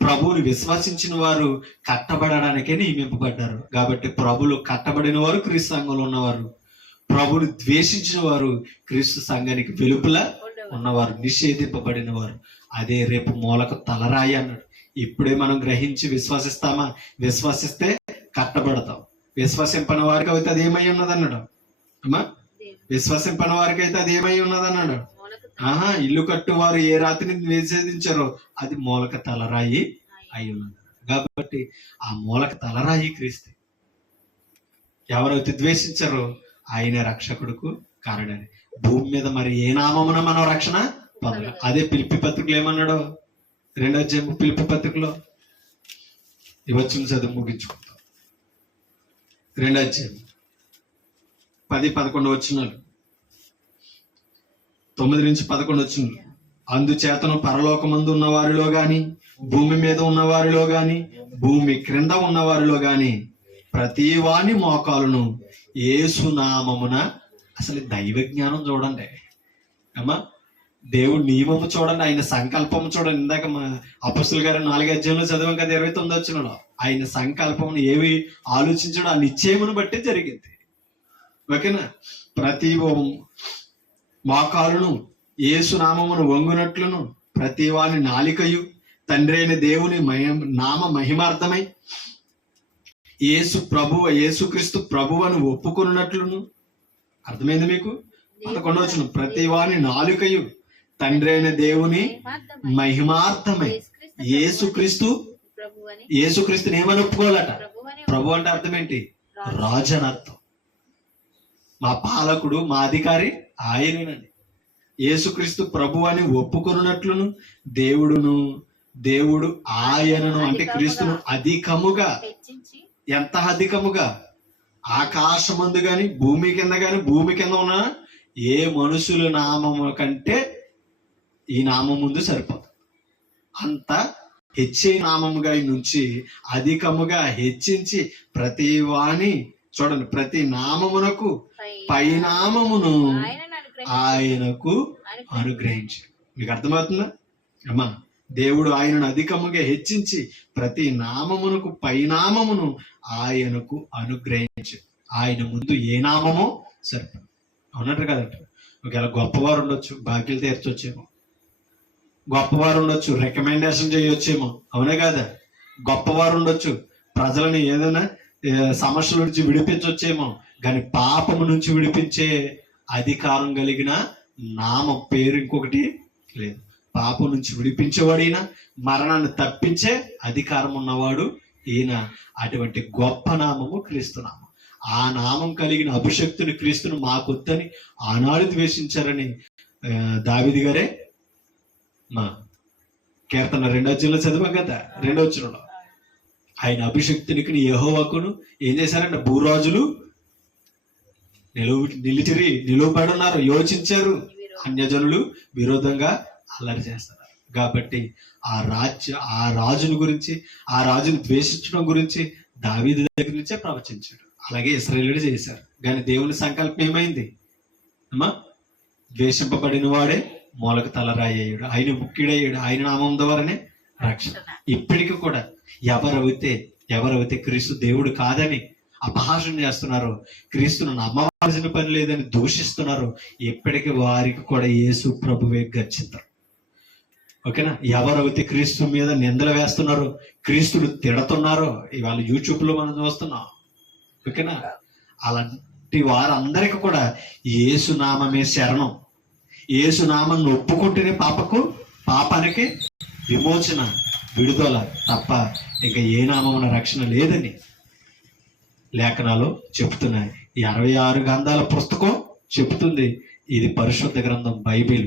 ప్రభువుని విశ్వసించిన వారు కట్టబడడానికే నియమింపబడ్డారు. కాబట్టి ప్రభులు కట్టబడిన వారు క్రీస్తు సంఘంలో ఉన్నవారు, ప్రభుని ద్వేషించిన వారు క్రీస్తు సంఘానికి వెలుపల ఉన్నవారు, నిషేధింపబడిన వారు. అదే రేపు మూలకు తలరాయి అన్నాడు. ఇప్పుడే మనం గ్రహించి విశ్వసిస్తామా? విశ్వసిస్తే కట్టబడతాం. విశ్వసింపని వారికి అయితే అది ఏమై ఉన్నది అన్నాడు. అమ్మా, విశ్వసింపని వారికి అయితే అది ఏమై ఉన్నది అన్నాడు. ఇల్లు కట్టువారు ఏ రాత్రిని నిషేధించారో అది మూలక తలరాయి అయి ఉన్నది. కాబట్టి ఆ మూలక తలరాయి క్రీస్తు. ఎవరైతే ద్వేషించారో ఆయన రక్షకుడుకు కారణని. భూమి మీద మరి ఏ నామమున మనం రక్షణ పొందాలి? అదే పిలిపి పత్రికలు ఏమన్నాడు? 2వ అధ్యాయం పిలిపి పత్రికలో ఇవ్వచ్చు, చదువు ముగించుకుంటాం. 2వ అధ్యాయం 10-11 వచనాలు, 9 నుంచి 11 వచనాలు. అందుచేతను పరలోకమందు ఉన్న వారిలో గాని, భూమి మీద ఉన్న వారిలో గాని, భూమి క్రింద ఉన్న వారిలో గాని ప్రతి వాని మోకాలును యేసు నామమున. అసలు దైవ జ్ఞానం చూడండి అమ్మా, దేవుడు నియమము చూడండి, ఆయన సంకల్పము చూడండి. ఇందాక మా అపొస్తలుల గారు 4వ అధ్యాయంలో చదివాం కదా, 29 వచనంలో. ఆయన సంకల్పమును ఏవి ఆలోచించడం ఆ నిశ్చయమును బట్టి జరిగింది. ఓకేనా? ప్రతి మోకాలును యేసు నామమును వంగునట్లును ప్రతి వాని నాలికయు తండ్రి అయిన దేవుని నామ మహిమార్థమై యేసుక్రీస్తు ప్రభువును ఒప్పుకొనున్నట్లును. అర్థమైంది మీకు? 11వ వచనం, ప్రతి వాని నాలుకయు తండ్రి అయిన దేవుని మహిమార్థమై యేసుక్రీస్తుని ఏమని ఒప్పుకోవాలట? ప్రభు అంటే అర్థం ఏంటి? రాజు అని అర్థం. మా పాలకుడు, మా అధికారి ఆయనేనండి. యేసుక్రీస్తు ప్రభు అని ఒప్పుకొనున్నట్లును దేవుడు ఆయనను అంటే క్రీస్తును అధికముగా, ఎంత అధికముగా, ఆకాశమందు గాని భూమి కింద ఉన్న ఏ మనుషుల నామము కంటే ఈ నామం ముందు సరిపోదు. అంత హెచ్చే నామముగా నుంచి అధికముగా హెచ్చించి ప్రతి వాణి, చూడండి, ప్రతి నామమునకు పైనామమును ఆయనకు అనుగ్రహించి. మీకు అర్థమవుతుందా అమ్మా? దేవుడు ఆయనను అధికముగా హెచ్చించి ప్రతి నామమునకు పైనామమును ఆయనకు అనుగ్రహించి. ఆయన ముందు ఏ నామమో సరిపోదు. అవునంటారు కదంటారు. ఒకవేళ గొప్పవారు ఉండొచ్చు, బాకీలు తీర్చొచ్చేమో. గొప్పవారు ఉండొచ్చు, రికమెండేషన్ చేయొచ్చేమో. అవునే కదా. గొప్పవారు ఉండొచ్చు, ప్రజలను ఏదైనా సమస్యల నుంచి విడిపించొచ్చేమో. కానీ పాపము నుంచి విడిపించే అధికారం కలిగిన నామం పేరు ఇంకొకటి లేదు. పాపం నుంచి విడిపించేవాడైనా, మరణాన్ని తప్పించే అధికారం ఉన్నవాడు ఈయన. అటువంటి గొప్ప నామము క్రీస్తు నామం. ఆ నామం కలిగిన అభిషక్తుని క్రీస్తును మాకొద్దని ఆనాడు ద్వేషించారని దావీదు గారే మా కీర్తన 2వ అధ్యాయంలో చదివాం కదా. 2వ వచనంలో ఆయన అభిషక్తునికి యెహోవాకును ఏం చేశారంటే భూరాజులు నిలువబడున్నారు, యోచించారు, అన్యజనులు విరోధంగా అల్లరి చేస్తారు. కాబట్టి ఆ రాజుని గురించి, ఆ రాజుని ద్వేషించడం గురించి దావీదు దగ్గర నుంచే ప్రవచించాడు. అలాగే ఇశ్రాయేలీయులు చేశారు. కానీ దేవుని సంకల్పం ఏమైంది అమ్మా? ద్వేషింపబడిన వాడే మూలకు తలరాయ్యాడు, ఆయన ముఖ్యుడయ్యాడు, ఆయన నామం ద్వారానే రక్షణ. ఇప్పటికీ కూడా ఎవరైతే క్రీస్తు దేవుడు కాదని అపహాసం చేస్తున్నారో, క్రీస్తును నమ్మవలసిన పని లేదని దూషిస్తున్నారో, ఇప్పటికీ వారికి కూడా యేసు ప్రభువే గర్జిస్తారు. ఓకేనా. ఎవరైతే క్రీస్తు మీద నిందలు వేస్తున్నారో, క్రీస్తును తిడుతున్నారో, ఇవాళ యూట్యూబ్ లో మనం చూస్తున్నాం. ఓకేనా. అలాంటి వారందరికీ కూడా యేసు నామమే శరణం. యేసు నామాన్ని ఒప్పుకుంటేనే పాపానికి విమోచన, విడుదల తప్ప ఇంకా ఏ నామమున రక్షణ లేదని లేఖనాలు చెప్తున్నాయి. ఈ 66 గ్రంథాల పుస్తకం చెప్తుంది. ఇది పరిశుద్ధ గ్రంథం బైబిల్.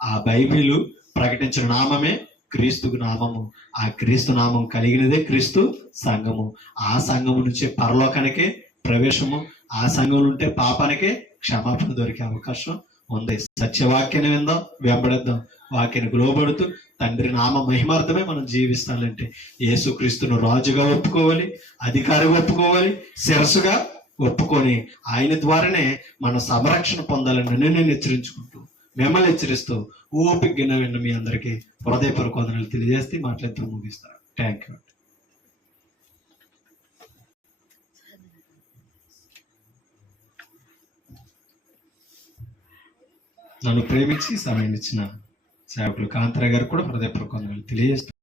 ఆ బైబిల్ ప్రకటించిన నామమే క్రీస్తుకు నామము. ఆ క్రీస్తు నామం కలిగినదే క్రీస్తు సంఘము. ఆ సంఘము నుంచే పరలోకానికే ప్రవేశము, ఆ సంఘం ఉంటే పాపానికే క్షమాపణ దొరికే అవకాశం ఉంది. సత్యవాక్యాన్ని విందాం, వెంబడిద్దాం. వాక్యానికి లోబడుతూ తండ్రి నామ మహిమార్థమే మనం జీవిస్తానంటే యేసుక్రీస్తును రాజుగా ఒప్పుకోవాలి, అధికారిగా ఒప్పుకోవాలి, శిరస్సుగా ఒప్పుకొని ఆయన ద్వారానే మన సంరక్షణ పొందాలని నేను హెచ్చరించుకుంటూ, మిమ్మల్ని హెచ్చరిస్తూ ఓపిక విన్న మీ అందరికీ హృదయపూర్వక వందనాలు తెలియజేస్తే మాట్లాడుతూ ముగిస్తాను. Thank you. నన్ను ప్రేమించి సమయం ఇచ్చిన సేవకులు కాంతరావు గారు కూడా హృదయపూర్వక వందనాలు తెలియజేస్తాను.